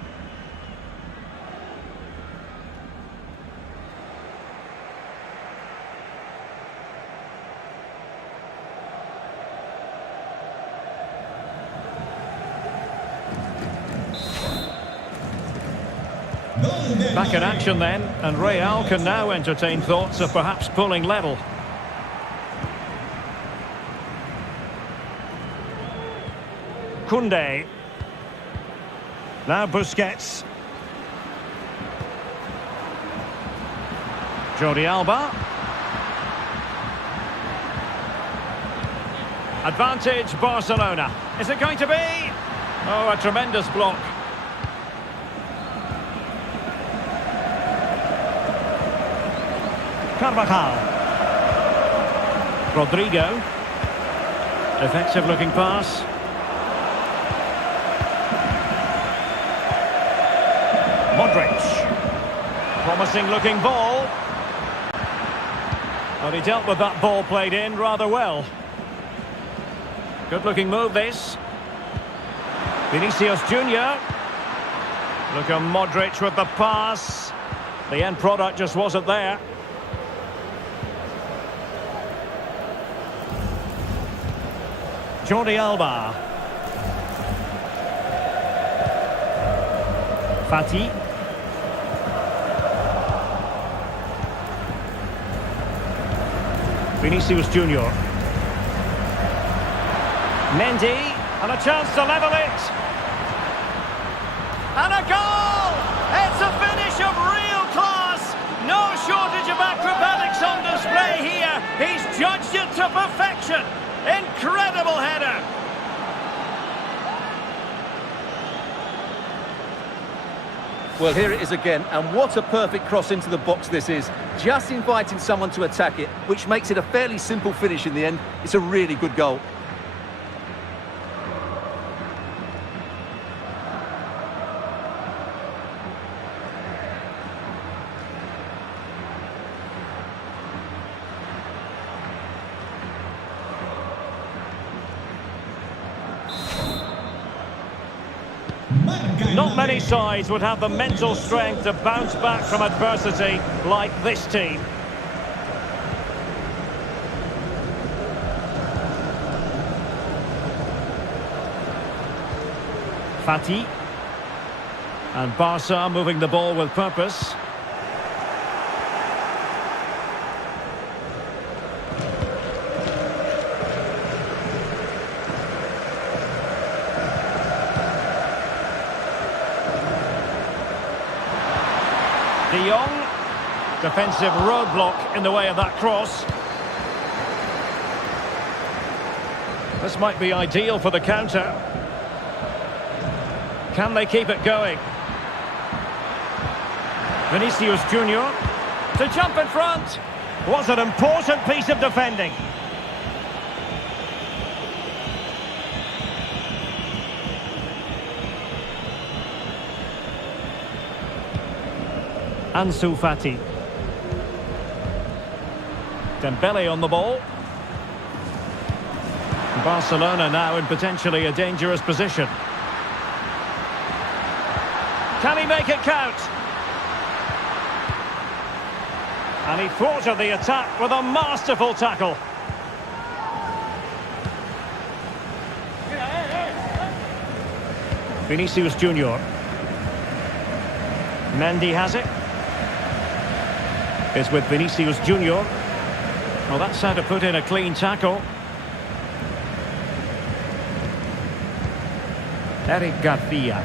Back in action then, and Real can now entertain thoughts of perhaps pulling level. Koundé. Now Busquets. Jordi Alba. Advantage Barcelona. Is it going to be? Oh, a tremendous block. Carvajal. Rodrigo. Effective looking pass. Modric. Promising looking ball. But he dealt with that ball played in rather well. Good looking move this. Vinicius Junior. Look at Modric with the pass. The end product just wasn't there. Jordi Alba. Fati. Vinicius Junior. Mendy, and a chance to level it. And a goal! It's a finish of real class. No shortage of acrobatics on display here. He's judged it to perfection. Incredible header. Well, here it is again, and what a perfect cross into the box this is. Just inviting someone to attack it, which makes it a fairly simple finish in the end. It's a really good goal. Not many sides would have the mental strength to bounce back from adversity like this team. Fati. And Barca moving the ball with purpose. De Jong, defensive roadblock in the way of that cross. This might be ideal for the counter. Can they keep it going? Vinicius Junior, To jump in front. Was an important piece of defending. Ansu Fati. Dembele on the ball. Barcelona now in potentially a dangerous position. Can he make it count? And he thwarted the attack with a masterful tackle. Vinicius Junior. Mendy has it. It's with Vinicius Junior. Well, that's how to put in a clean tackle. Eric Garcia.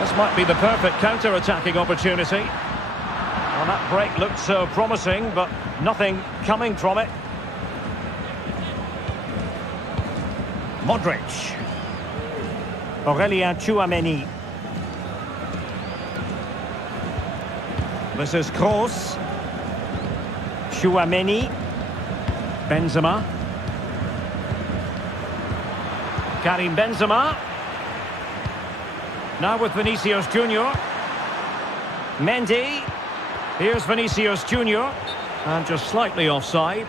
This might be the perfect counter-attacking opportunity. Well, that break looked so promising, but nothing coming from it. Modric. Aurelien Tchouameni. This is Kroos. Tchouameni. Benzema. Karim Benzema. Now with Vinicius Junior. Mendy. Here's Vinicius Junior. And just slightly offside.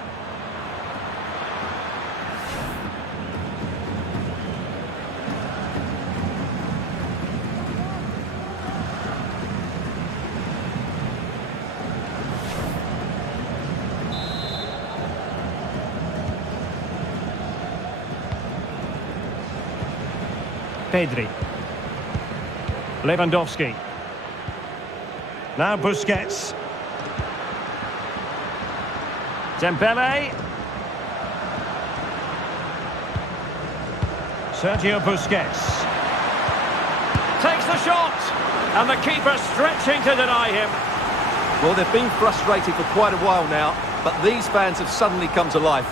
Pedri. Lewandowski. Now Busquets. Dembele. Sergio Busquets. Takes the shot. And the keeper stretching to deny him. Well, they've been frustrated for quite a while now, but these fans have suddenly come to life.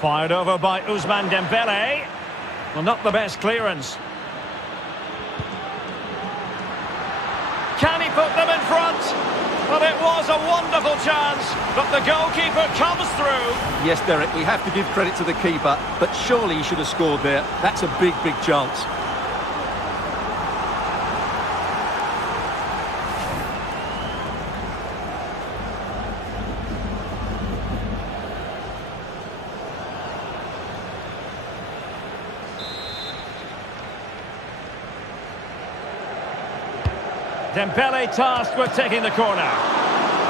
Fired over by Ousmane Dembele. Well, not the best clearance. Can he put them in front? Well, it was a wonderful chance, but the goalkeeper comes through. Yes, Derek, we have to give credit to the keeper, but surely he should have scored there. That's a big, big chance. Dembele tasked with taking the corner.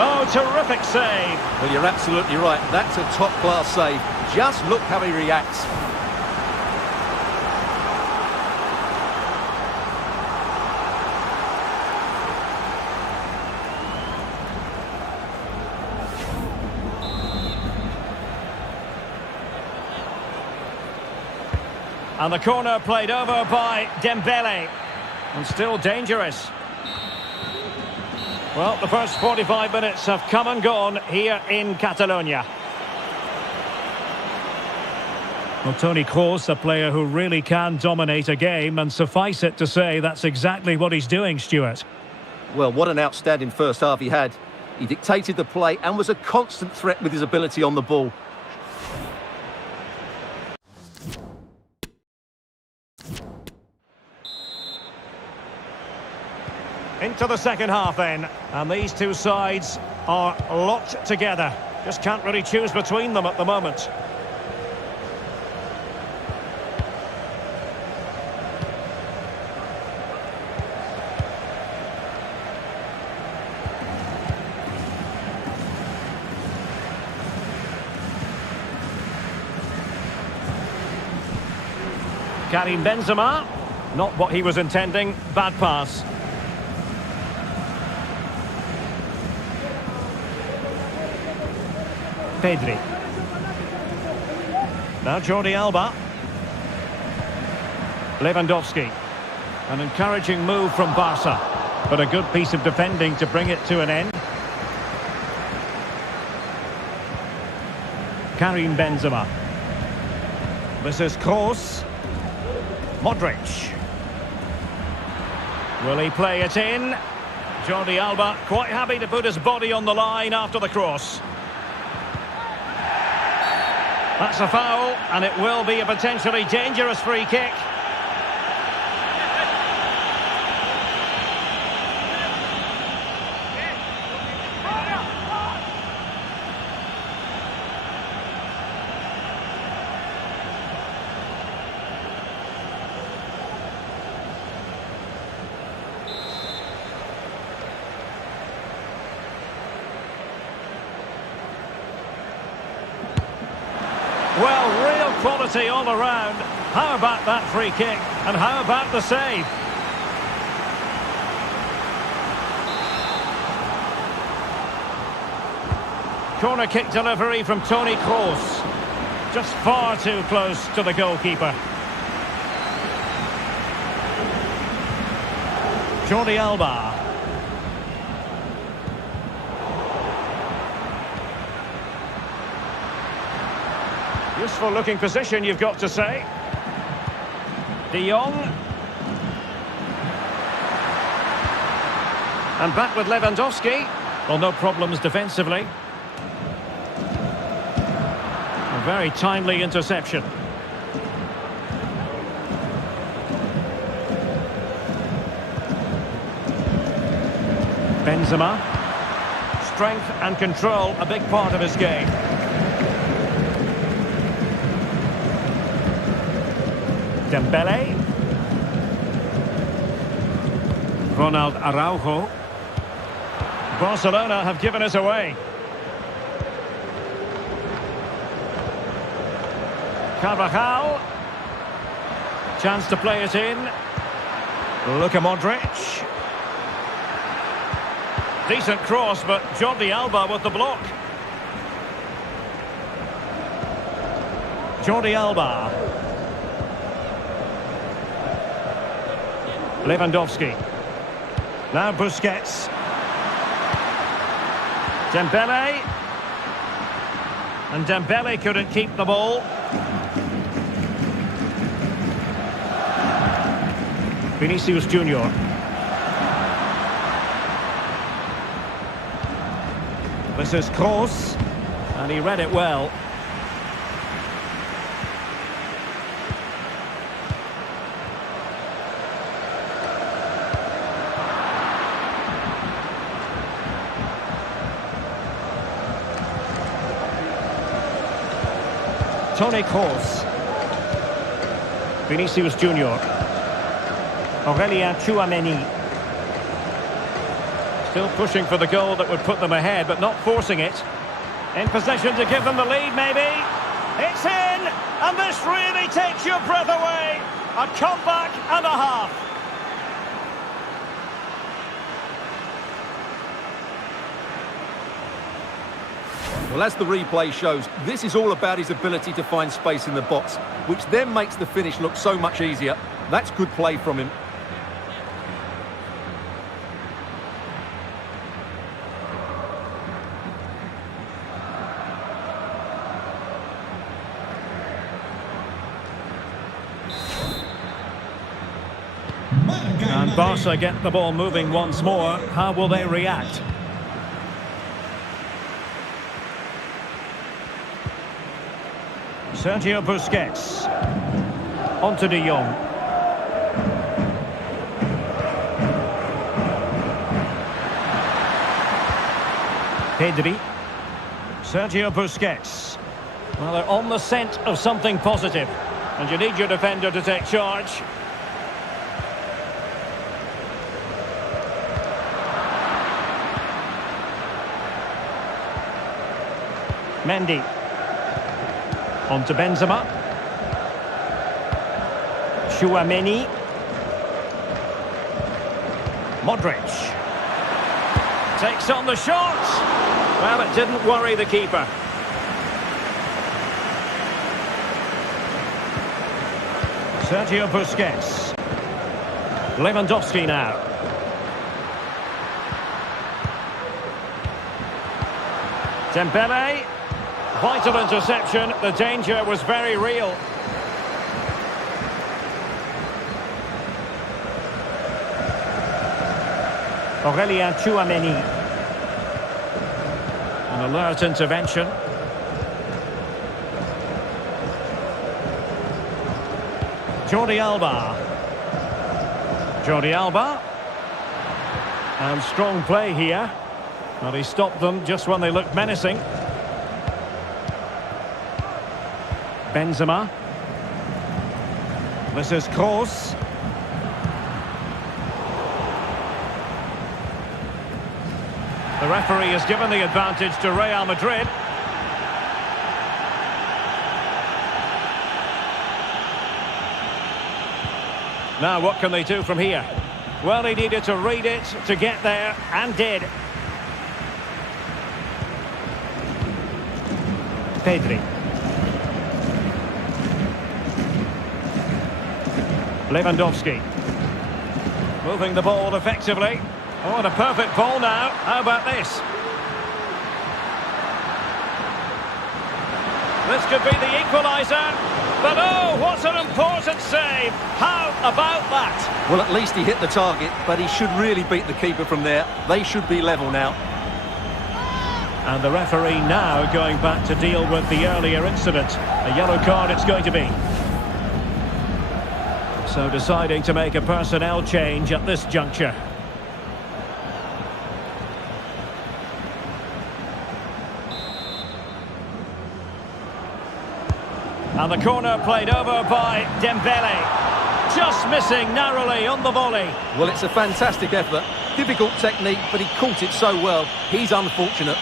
Oh, terrific save. Well, you're absolutely right. That's a top-class save. Just look how he reacts. And the corner played over by Dembele. And still dangerous. Well, the first 45 minutes have come and gone here in Catalonia. Well, Toni Kroos, a player who really can dominate a game, and suffice it to say that's exactly what he's doing, Stuart. Well, what an outstanding first half he had. He dictated the play and was a constant threat with his ability on the ball. Into the second half then, and these two sides are locked together. Just can't really choose between them at the moment. Karim Benzema, not what he was intending, bad pass. Pedri. Now Jordi Alba. Lewandowski. An encouraging move from Barca. But a good piece of defending to bring it to an end. Karim Benzema. This is Kroos. Modric. Will he play it in? Jordi Alba quite happy to put his body on the line after the cross. That's a foul, and it will be a potentially dangerous free kick. Well, real quality all around. How about that free kick? And how about the save? Corner kick delivery from Toni Kroos. Just far too close to the goalkeeper. Jordi Alba. Useful looking position, you've got to say. De Jong. And back with Lewandowski. Well, no problems defensively. A very timely interception. Benzema. Strength and control, a big part of his game. Dembele. Ronald Araujo. Barcelona have given us away. Carvajal. Chance to play it in. Luka Modric. Decent cross, but Jordi Alba with the block. Jordi Alba. Lewandowski. Now Busquets. Dembele. And Dembele couldn't keep the ball. Vinicius Junior. This is Kroos. And he read it well. Toni Kroos. Vinicius Junior. Aurelien Tchouameni. Still pushing for the goal that would put them ahead, but not forcing it. In possession to give them the lead, maybe. It's in! And this really takes your breath away. A comeback and a half. Well, as the replay shows, this is all about his ability to find space in the box, which then makes the finish look so much easier. That's good play from him. And Barca get the ball moving once more. How will they react? Sergio Busquets. On to De Jong. Pedri. Sergio Busquets. Well, they're on the scent of something positive. And you need your defender to take charge. Mendy. On to Benzema. Tchouameni. Modric. Takes on the shot. Well, it didn't worry the keeper. Sergio Busquets. Lewandowski now. Dembele. Vital interception. The danger was very real. Aurelien Tchouameni. An alert intervention. Jordi Alba. Jordi Alba. And strong play here. Well, he stopped them just when they looked menacing. Benzema. This is Kroos. The referee has given the advantage to Real Madrid. Now, what can they do from here? Well, he needed to read it to get there, and did. Pedri. Lewandowski. Moving the ball effectively. Oh, and a perfect ball now. How about this? This could be the equaliser. But oh, what an important save. How about that? Well, at least he hit the target, but he should really beat the keeper from there. They should be level now. And the referee now going back to deal with the earlier incident. A yellow card it's going to be. So deciding to make a personnel change at this juncture. And the corner played over by Dembele. Just missing narrowly on the volley. Well, it's a fantastic effort. Difficult technique, but he caught it so well. He's unfortunate.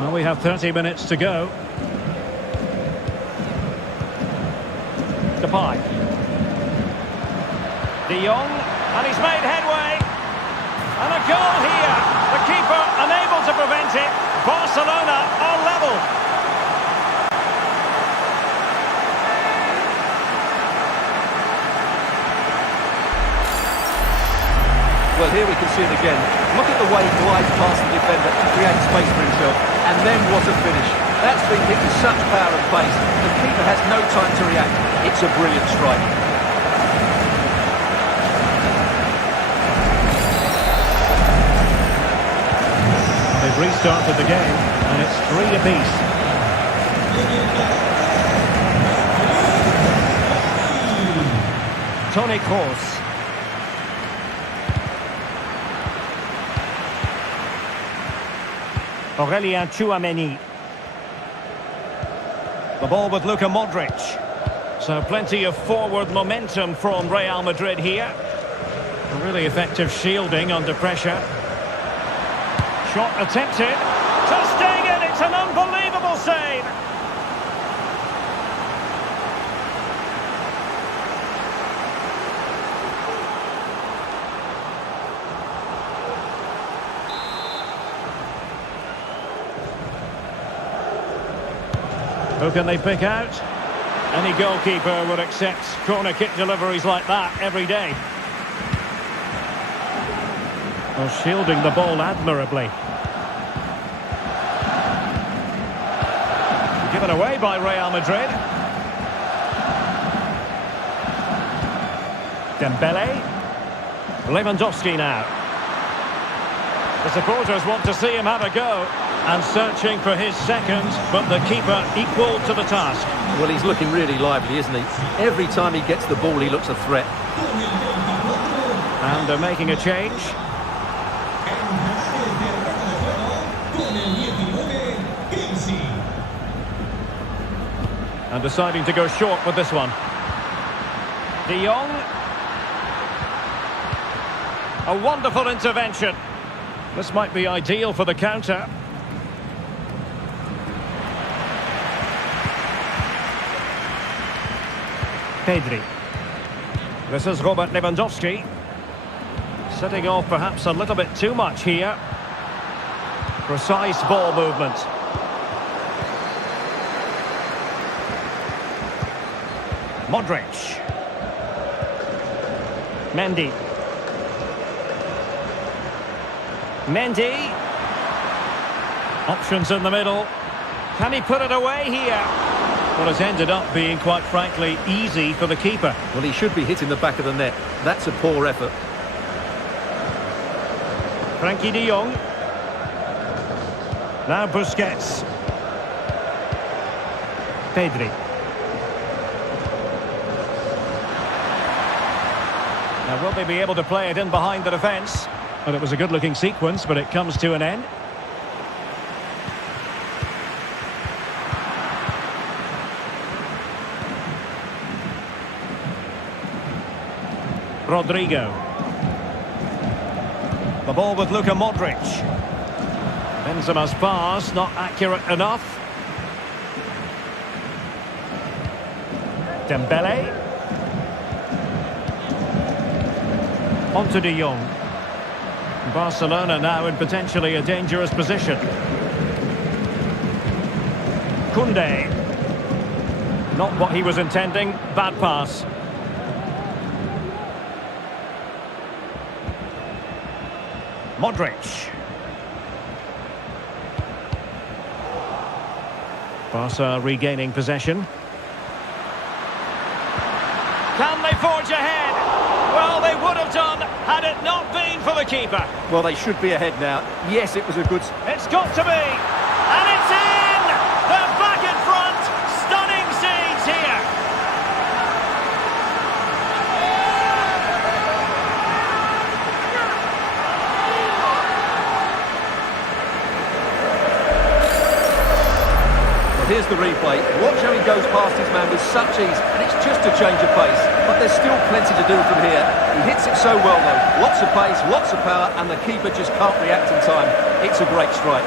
Well, we have 30 minutes to go. Depay. De Jong, and he's made headway. And a goal here. The keeper unable to prevent it. Barcelona are level. Well, here we can see it again. Look at the way he glides past the defender to create space for himself. And then what a finish. That's been hit with such power and pace. The keeper has no time to react. It's a brilliant strike. They've restarted the game, and it's 3 apiece. Toni Kroos. Aurelien Tchouameni. The ball with Luka Modric. So plenty of forward momentum from Real Madrid here. A really effective shielding under pressure. Shot attempted. Ter Stegen, it's an unbelievable save. Who can they pick out? Any goalkeeper would accept corner kick deliveries like that every day. Well, shielding the ball admirably. Given away by Real Madrid. Dembele. Lewandowski now. The supporters want to see him have a go. And searching for his second, but the keeper equal to the task. Well, he's looking really lively, isn't he? Every time he gets the ball, he looks a threat. And they're making a change. And deciding to go short with this one. De Jong. A wonderful intervention. This might be ideal for the counter. Pedri. This is Robert Lewandowski. Setting off perhaps a little bit too much here. Precise ball movement. Modric. Mendy. Options in the middle. Can he put it away here? Well, it's ended up being, quite frankly, easy for the keeper. Well, he should be hitting the back of the net. That's a poor effort. Frankie de Jong. Now Busquets. Pedri. Now, will they be able to play it in behind the defence? Well, it was a good-looking sequence, but it comes to an end. Rodrigo. The ball with Luka Modric. Benzema's pass, not accurate enough. Dembele. On to de Jong. Barcelona now in potentially a dangerous position. Koundé. Not what he was intending. Bad pass. Modric. Barca regaining possession. Can they forge ahead? Well, they would have done had it not been for the keeper. Well, they should be ahead now. Yes, it was a good... It's got to be. And it's in! They're back in front. Stunning scenes here. Here's the replay. Watch how he goes past his man with such ease, and it's just a change of pace. But there's still plenty to do from here. He hits it so well, though. Lots of pace, lots of power, and the keeper just can't react in time. It's a great strike.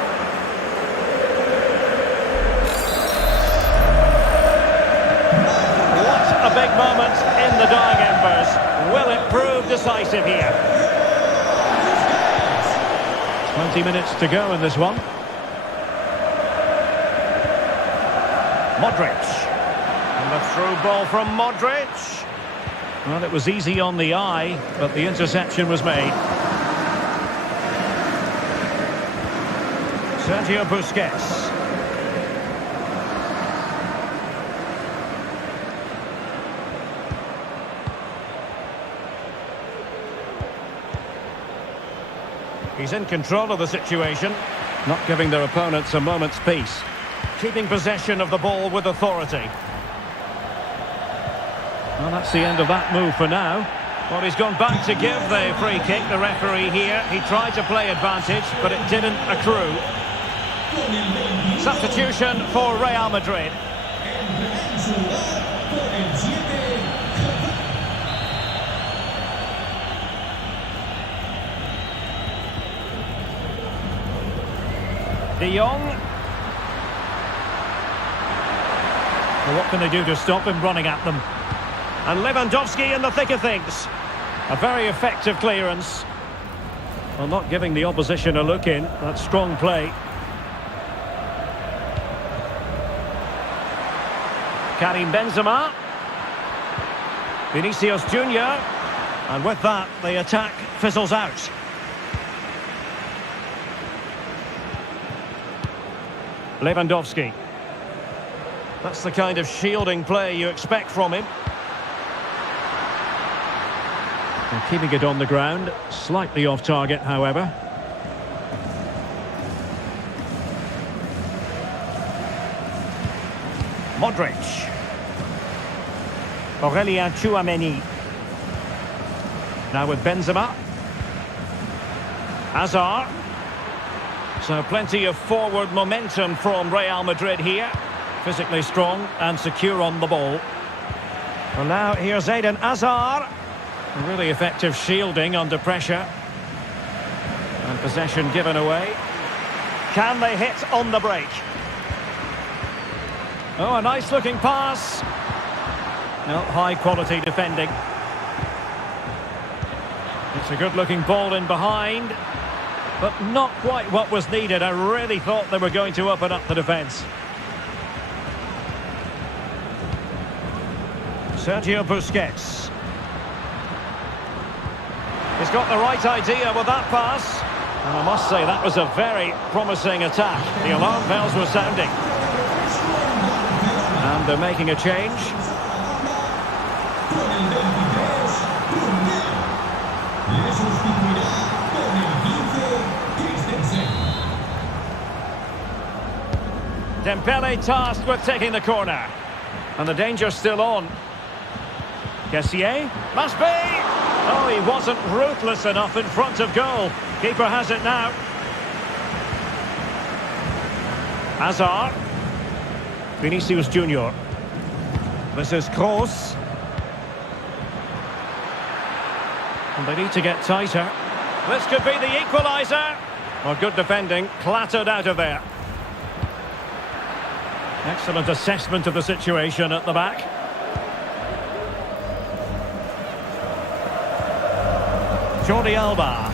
What a big moment in the dying embers. Will it prove decisive here? 20 minutes to go in this one. Modric. And the through ball from Modric. Well, it was easy on the eye, but the interception was made. Sergio Busquets. He's in control of the situation, not giving their opponents a moment's peace. Keeping possession of the ball with authority. Well, that's the end of that move for now. Well, he's gone back to give the free kick, the referee here. He tried to play advantage, but it didn't accrue. Substitution for Real Madrid. De Jong. Well, what can they do to stop him running at them? And Lewandowski in the thick of things. A very effective clearance. Well, not giving the opposition a look in. That's strong play. Karim Benzema. Vinicius Junior. And with that, the attack fizzles out. Lewandowski. That's the kind of shielding play you expect from him. And keeping it on the ground, slightly off target, however. Modric. Aurelien Tchouameni. Now with Benzema. Hazard. So plenty of forward momentum from Real Madrid here. Physically strong and secure on the ball. Well, now here's Eden Hazard. Really effective shielding under pressure. And possession given away. Can they hit on the break? Oh, a nice looking pass. No, high quality defending. It's a good-looking ball in behind, but not quite what was needed. I really thought they were going to open up the defence. Sergio Busquets. He's got the right idea with that pass. And I must say, that was a very promising attack. The alarm bells were sounding. And they're making a change. Dembele tasked with taking the corner. And the danger's still on. Kessié, must be! Oh, he wasn't ruthless enough in front of goal. Keeper has it now. Hazard. Vinicius Junior. This is Kroos. And they need to get tighter. This could be the equaliser. Well, good defending, clattered out of there. Excellent assessment of the situation at the back. Jordi Alba.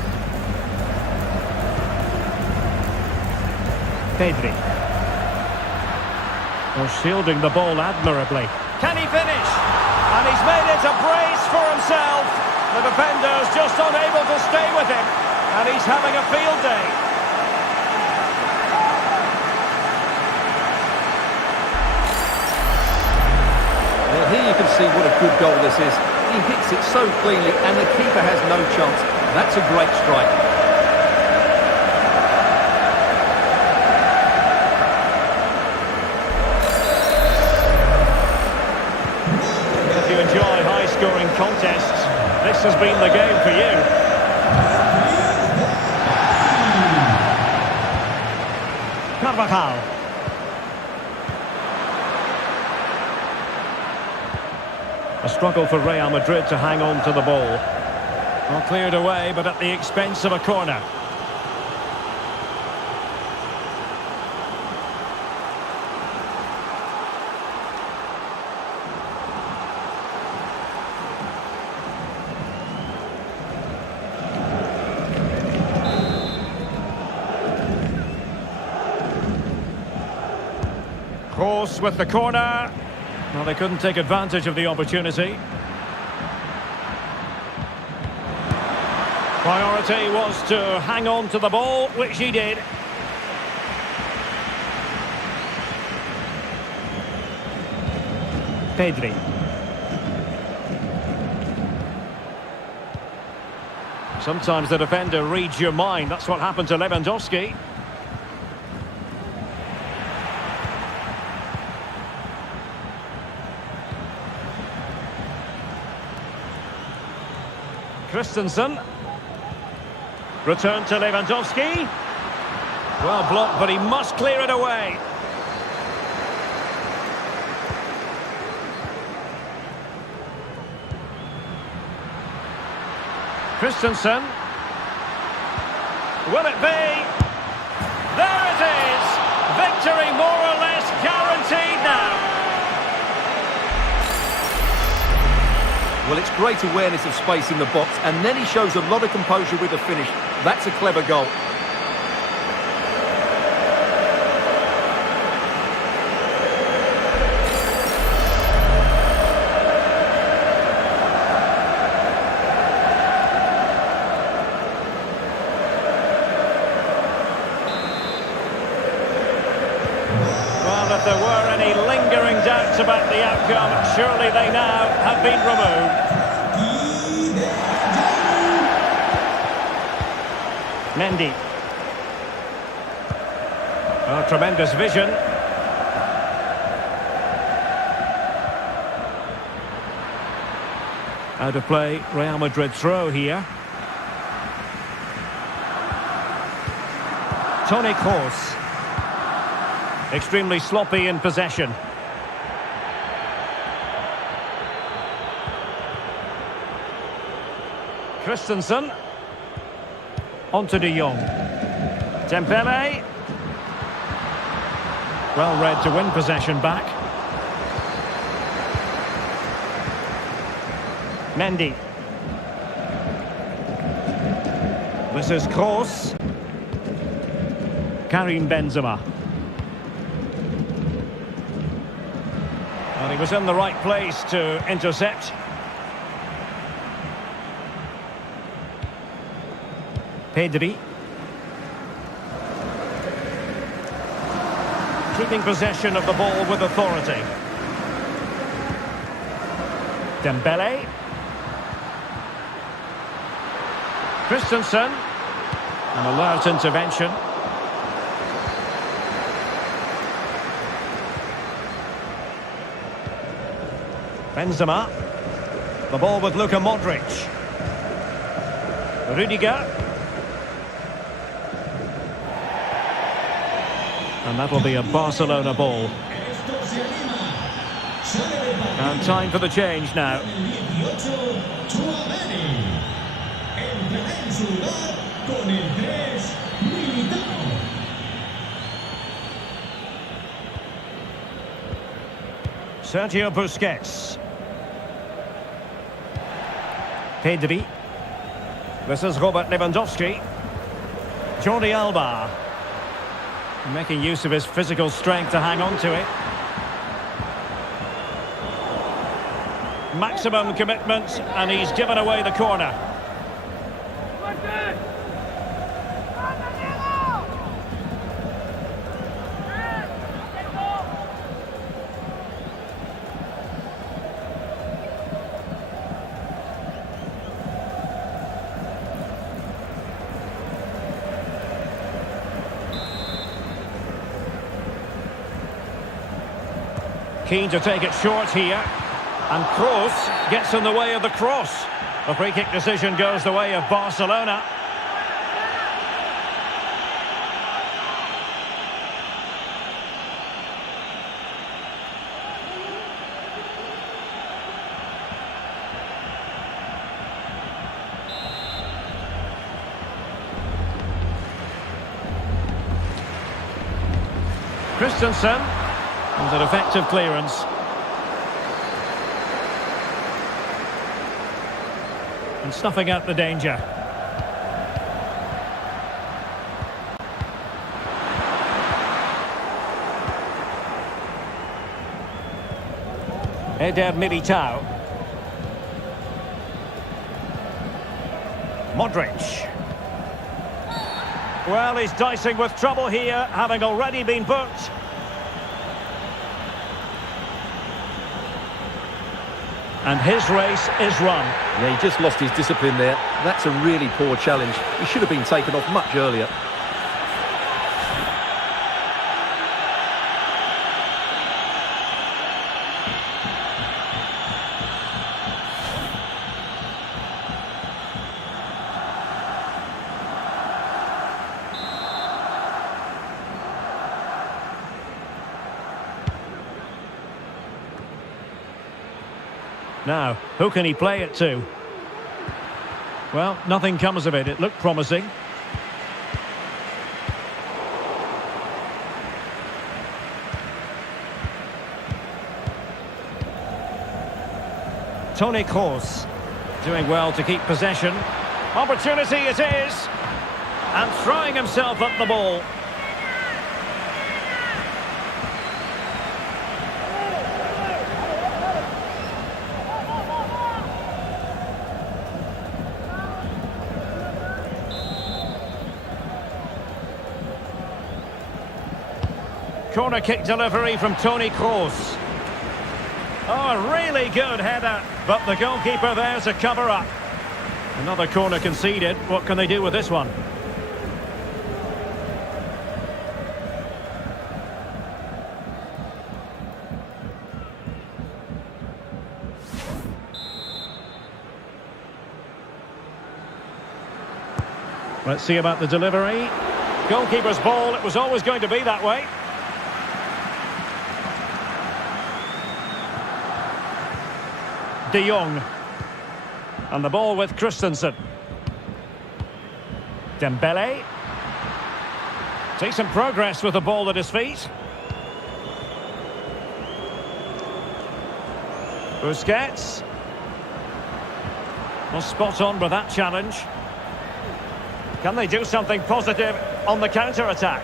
Pedri. Oh, shielding the ball admirably. Can he finish? And he's made it a brace for himself. The defender's just unable to stay with him. And he's having a field day. Well, here you can see what a good goal this is. He hits it so cleanly and the keeper has no chance. That's a great strike. If you enjoy high-scoring contests, this has been the game for you. Carvajal. A struggle for Real Madrid to hang on to the ball. Well, cleared away, but at the expense of a corner. Kroos with the corner. Well, they couldn't take advantage of the opportunity. Priority was to hang on to the ball, which he did. Pedri. Sometimes the defender reads your mind. That's what happened to Lewandowski. Christensen. Return to Lewandowski. Well blocked, but he must clear it away. Christensen. Will it be? There it is! Victory more or less guaranteed now. Well, it's great awareness of space in the box, and then he shows a lot of composure with the finish. That's a clever goal. Well, if there were any lingering doubts about the outcome, surely they now have been removed. Mendy. Oh, tremendous vision. Out of play, Real Madrid throw here. Toni Kroos. Extremely sloppy in possession. Christensen. On to De Jong. Dembele. Well read to win possession back. Mendy. This is Kroos. Karim Benzema. And he was in the right place to intercept. Pedri. Keeping possession of the ball with authority. Dembele. Christensen. An alert intervention. Benzema. The ball with Luka Modric. Rudiger. And that'll be a Barcelona ball. And time for the change now. Sergio Busquets. Pedri. This is Robert Lewandowski. Jordi Alba. Making use of his physical strength to hang on to it. Maximum commitment, and he's given away the corner. Keen to take it short here. And Kroos gets in the way of the cross. The free kick decision goes the way of Barcelona. Christensen. And an effective clearance. And snuffing out the danger. Eder Militao. Modric. Well, he's dicing with trouble here, having already been booked. And his race is run. Yeah, he just lost his discipline there. That's a really poor challenge. He should have been taken off much earlier. Now, who can he play it to? Well, nothing comes of it. It looked promising. Toni Kroos doing well to keep possession. Opportunity it is. And throwing himself at the ball. Corner kick delivery from Toni Kroos. Oh, a really good header, but the goalkeeper there to cover up. Another corner conceded. What can they do with this one? Let's see about the delivery. Goalkeeper's ball, it was always going to be that way. De Jong. And the ball with Christensen. Dembele. Takes some progress with the ball at his feet. Busquets. Well, spot on with that challenge. Can they do something positive on the counter-attack?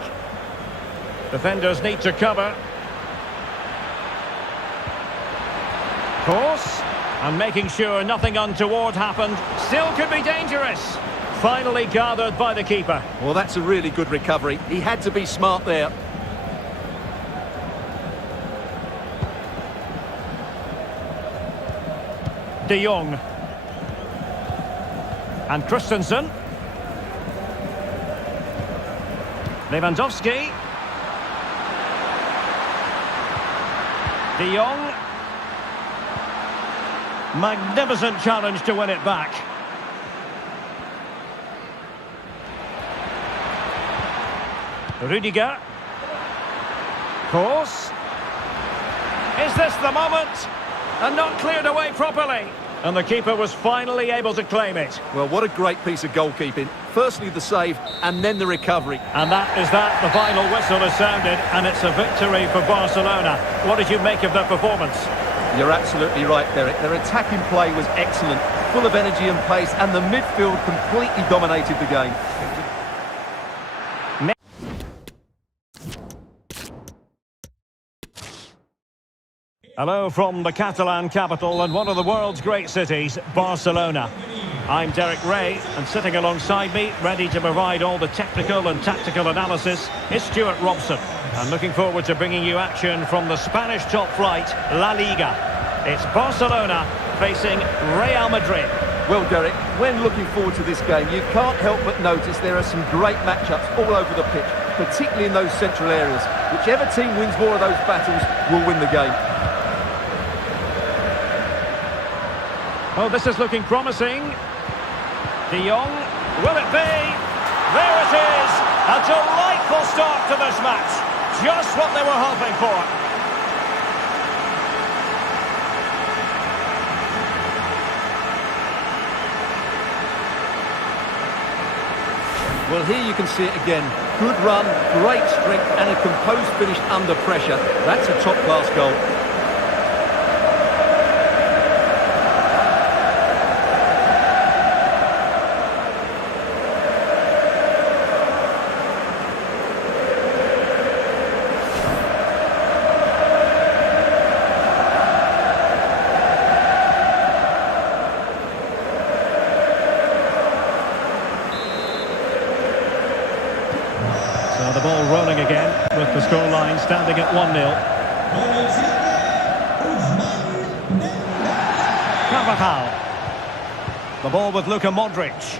Defenders need to cover. Course, and making sure nothing untoward happened. Still could be dangerous. Finally gathered by the keeper. Well, that's a really good recovery. He had to be smart there. De Jong. And Christensen. Lewandowski. De Jong. Magnificent challenge to win it back. Rudiger. Course. Is this the moment? And not cleared away properly. And the keeper was finally able to claim it. Well, what a great piece of goalkeeping. Firstly the save, and then the recovery. And that is that. The final whistle has sounded, and it's a victory for Barcelona. What did you make of their performance? You're absolutely right, Derek. Their attacking play was excellent, full of energy and pace, and the midfield completely dominated the game. Hello from the Catalan capital and one of the world's great cities, Barcelona. I'm Derek Ray, and sitting alongside me, ready to provide all the technical and tactical analysis, is Stuart Robson. I'm looking forward to bringing you action from the Spanish top flight, LaLiga. It's Barcelona facing Real Madrid. Well, Derek, when looking forward to this game, you can't help but notice there are some great matchups all over the pitch, particularly in those central areas. Whichever team wins more of those battles will win the game. Oh, this is looking promising. De Jong, will it be? There it is! A delightful start to this match. Just what they were hoping for. Well, here you can see it again. Good run, great strength, and a composed finish under pressure. That's a top-class goal. So the ball rolling again with the scoreline standing at 1-0. Carvajal. The ball with Luka Modric.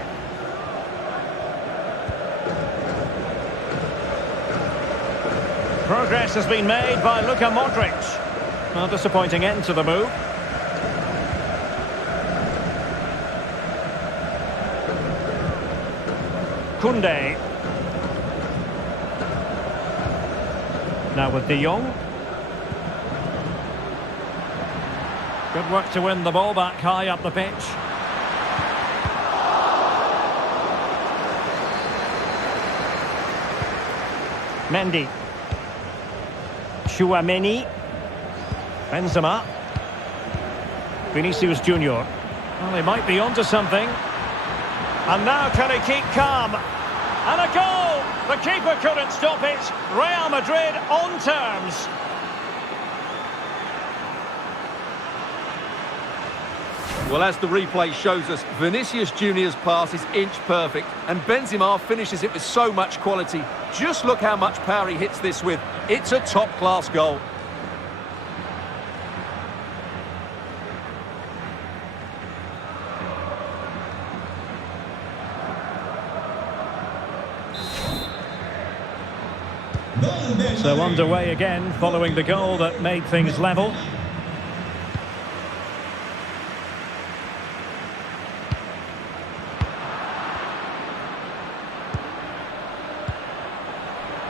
Progress has been made by Luka Modric. A disappointing end to the move. Koundé. Now with De Jong. Good work to win the ball back high up the pitch. Mendy. Chouameni. Benzema. Vinicius Junior. Well, he might be onto something. And now can he keep calm? And a goal! The keeper couldn't stop it. Real Madrid on terms. Well, as the replay shows us, Vinicius Junior's pass is inch perfect, and Benzema finishes it with so much quality. Just look how much power he hits this with. It's a top-class goal. So underway again, following the goal that made things level.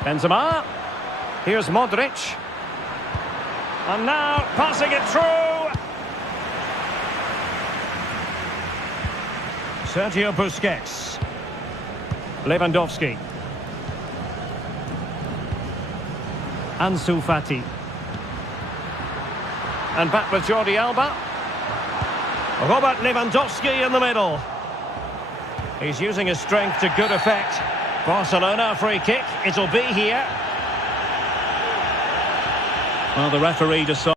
Benzema. Here's Modric. And now passing it through. Sergio Busquets. Lewandowski. Ansu Fati. And back with Jordi Alba. Robert Lewandowski in the middle. He's using his strength to good effect. Barcelona free kick. It'll be here. Well, the referee decided.